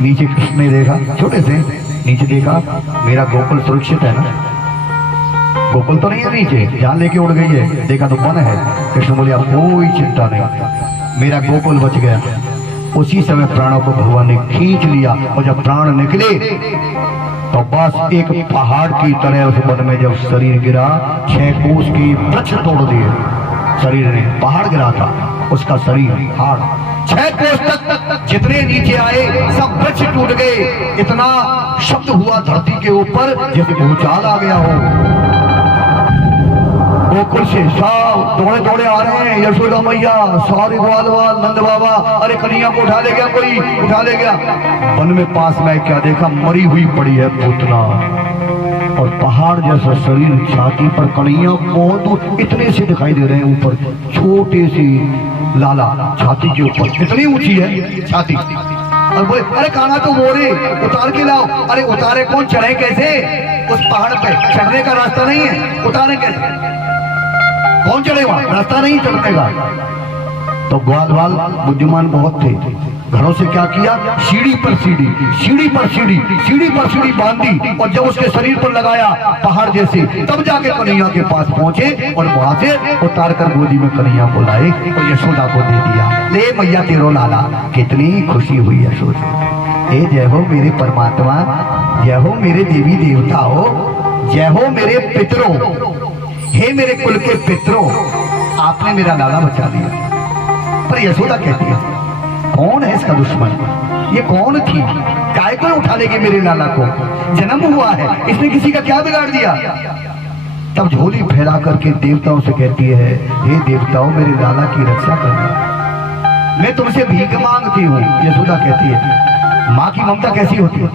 नीचे कृष्ण ने देखा, छोटे से नीचे देखा, मेरा गोकुल सुरक्षित है ना, गोकुल तो नहीं है नीचे, जहां लेके उड़ गई है, देखा तो वन है। कृष्ण बोले अब कोई चिंता नहीं, मेरा गोकुल बच गया। उसी समय प्राणों को भगवान ने खींच लिया, और जब प्राण निकले तो बस एक पहाड़ की तरह उस वन में जब शरीर गिरा, 6 कोस के वृक्ष तोड़ दिए शरीर ने, पहाड़ गिरा था उसका शरीर, हाड़ 6 कोस तक जितने नीचे आए सब वृक्ष टूट गए। इतना शब्द हुआ धरती के ऊपर जैसे भूचाल आ गया हो। गोकुल से सब दौड़े दौड़े आ रहे हैं, यशोदा मैया, सारे ग्वाल वाल, नंद बाबा, अरे कन्हैया को उठा ले गया, कोई उठा ले गया। वन में पास में क्या देखा, मरी हुई पड़ी है पूतना, और पहाड़ जैसा शरीर, छाती पर कन्हैया बहुत दूर, इतने से दिखाई दे रहे हैं ऊपर, छोटे से लाला छाती के ऊपर, इतनी ऊंची है छाती। और बोले अरे कान्हा तो बोले उतार के लाओ। अरे उतारे कौन, चढ़े कैसे उस पहाड़ पे, चढ़ने का रास्ता नहीं है, उतारे कैसे, कौन चढ़ेगा, रास्ता नहीं चढ़ने का। तो ग्वाल वाल बुद्धिमान बहुत थे, घरों से क्या किया, सीढ़ी पर सीढ़ी, सीढ़ी पर सीढ़ी, सीढ़ी पर सीढ़ी बांधी, और जब उसके शरीर पर लगाया पहाड़ जैसे, तब जाके कन्हैया के पास पहुंचे, और वहां से उतार कर गोदी में कन्हैया को लाए और यशोदा को दे दिया। ले मैया तेरो लाला। कितनी खुशी हुई यशोदा। हे जय हो मेरे परमात्मा, जय हो मेरे देवी देवताओं, जय हो मेरे पितरों, हे मेरे कुल के पितरों, आपने मेरा लाला बचा दिया। पर यशोदा कहती है कौन है इसका दुश्मन, ये कौन थी, काय को उठा लेगी मेरे लाला को, जन्म हुआ है, इसने किसी का क्या बिगाड़ दिया। तब झोली फैला करके देवताओं से कहती है, हे देवताओं मेरे लाला की रक्षा करना, मैं तुमसे भीख मांगती हूँ। यशोदा कहती है, माँ की ममता कैसी होती है।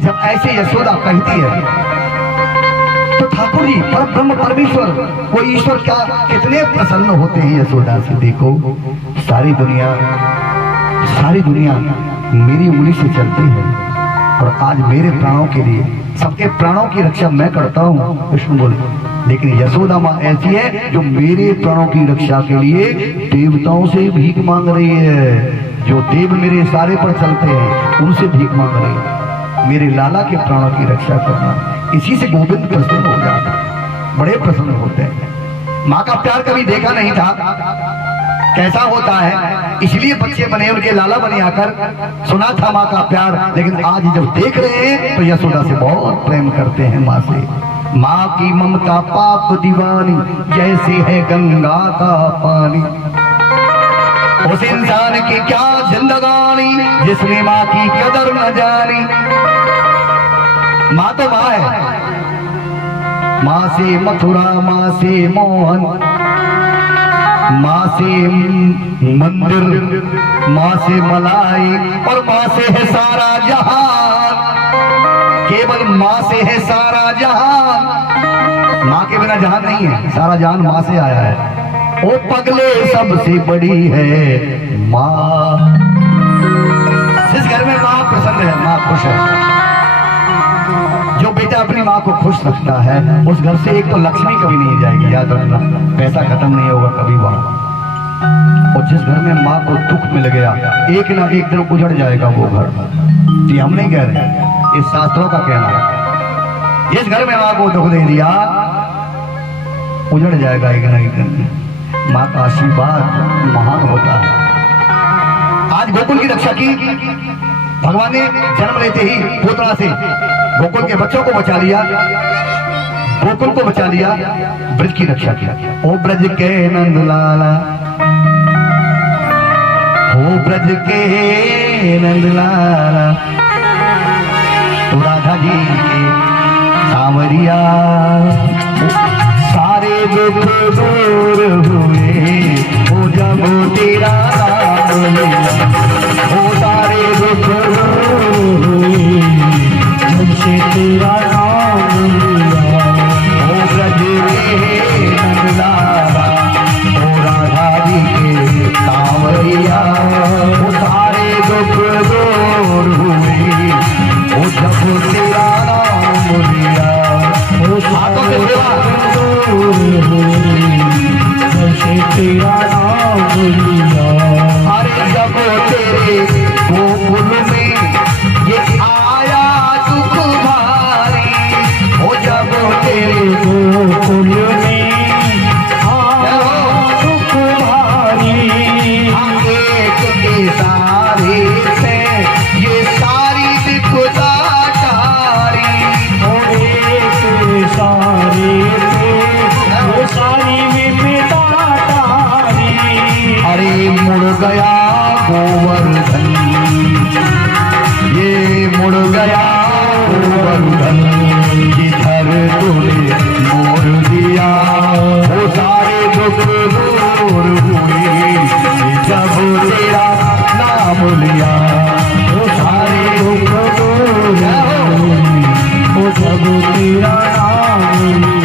जब ऐसे यशोदा कहती है तो ठाकुर जी पर ब्रह्म परमेश्वर वो ईश्वर क्या कितने प्रसन्न होते हैं यशोदा से। देखो सारी दुनिया मेरी उंगली से चलती है, और आज मेरे प्राणों के लिए, सबके प्राणों की रक्षा मैं करता हूँ, विष्णु बोले, लेकिन यशोदा माँ ऐसी है जो मेरे प्राणों की रक्षा के लिए देवताओं से भीख मांग रही है। जो देव मेरे सारे पर चलते हैं उनसे भीख मांग रही है, मेरे लाला के प्राणों की रक्षा करना। इसी से गोविंद प्रसन्न हो जाते हैं, बड़े प्रसन्न होते हैं। माँ का प्यार कभी देखा नहीं था, कैसा होता है, इसलिए बच्चे बने, उनके लाला बने आकर सुना था माँ का प्यार, लेकिन आज जब देख रहे हैं तो यशोदा से बहुत प्रेम करते हैं माँ से। माँ की ममता पाप दीवानी, जैसे है गंगा का पानी। उस इंसान की क्या जिंदगानी जिसने माँ की कदर न जानी। माँ तो माँ है, माँ से मथुरा, माँ से मोहन, माँ से मंदिर, माँ से मलाई, और माँ से है सारा जहान। केवल माँ से है सारा जहान, माँ के बिना जहान नहीं है, सारा जहान माँ से आया है। ओ पगले सबसे बड़ी है माँ। जिस घर में माँ प्रसन्न है, माँ खुश है, जो बेटा अपनी माँ को खुश रखता है उस घर से एक तो लक्ष्मी कभी नहीं जाएगी, याद रखना, पैसा खत्म नहीं होगा कभी वहां। और जिस घर में माँ को दुख मिल गया, एक ना एक दिन उजड़ जाएगा वो घर। ये हम नहीं कह रहे, इस शास्त्रों का कहना है। जिस घर में माँ को दुख दे दिया उजड़ जाएगा एक ना एक दिन। माँ का आशीर्वाद महान होता है। आज गोकुल की रक्षा की भगवान ने, जन्म लेते ही पुत्रा से गोकुल के बच्चों को बचा लिया, गोकुल को बचा लिया, ब्रज की रक्षा किया। ओ ब्रज के नंदलाला, हो ब्रज के नंदलाला, तो राधा जी के सांवरिया, सारे दुख दूर हुए, हो जब तेरा नाम लिया, हो सारे दुख दूर हुए जब से तेरा नाम लिया। हो ब्रज के नंदलाला, हो राधा जी के सांवरिया, हो सारे दुख दूर हुए, हो जब तेरा नाम लिया। हो हाथों से सेवा जैसे तेरा नाम लिया। अरे जब तेरे गोकुल में ये आया दुख भारी, हो जब तेरे गोकुल में आया दुख भारी, एक के सारे से ये सारी विपदा टारी, और एक सारे से सारी विपदा टारी। अरे मुड़ गया गोवर्धन, ये मुड़ गया गोवर्धन, जिधर तूने मोड़ दिया, वो सारे दुख दूर हुए जब तेरा नाम लिया। वो सारे दुख दूर हुए, वो जब तेरा नाम लिया।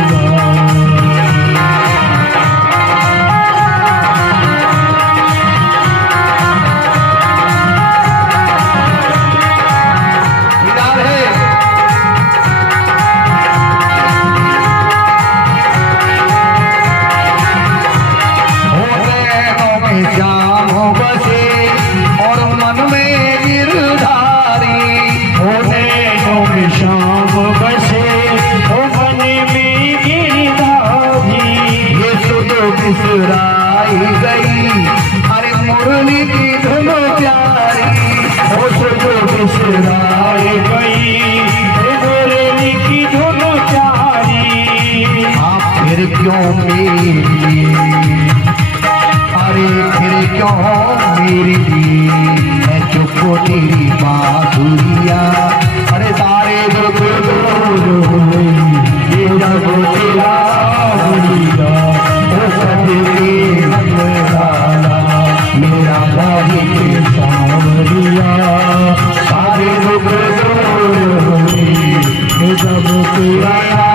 बिसराई गई, अरे मुरली की धुन प्यारी, हो जो बिसराई गई, मुरली की धुन प्यारी। आप फिर क्यों मेरी, अरे फिर क्यों मेरी मैं चुप तेरी बांसुरिया। अरे सारे दुख दूर हुए ये जब तेरा हुआ, मेरा भाई के सांवरिया, सारे दुख दूर हुए जब तेरा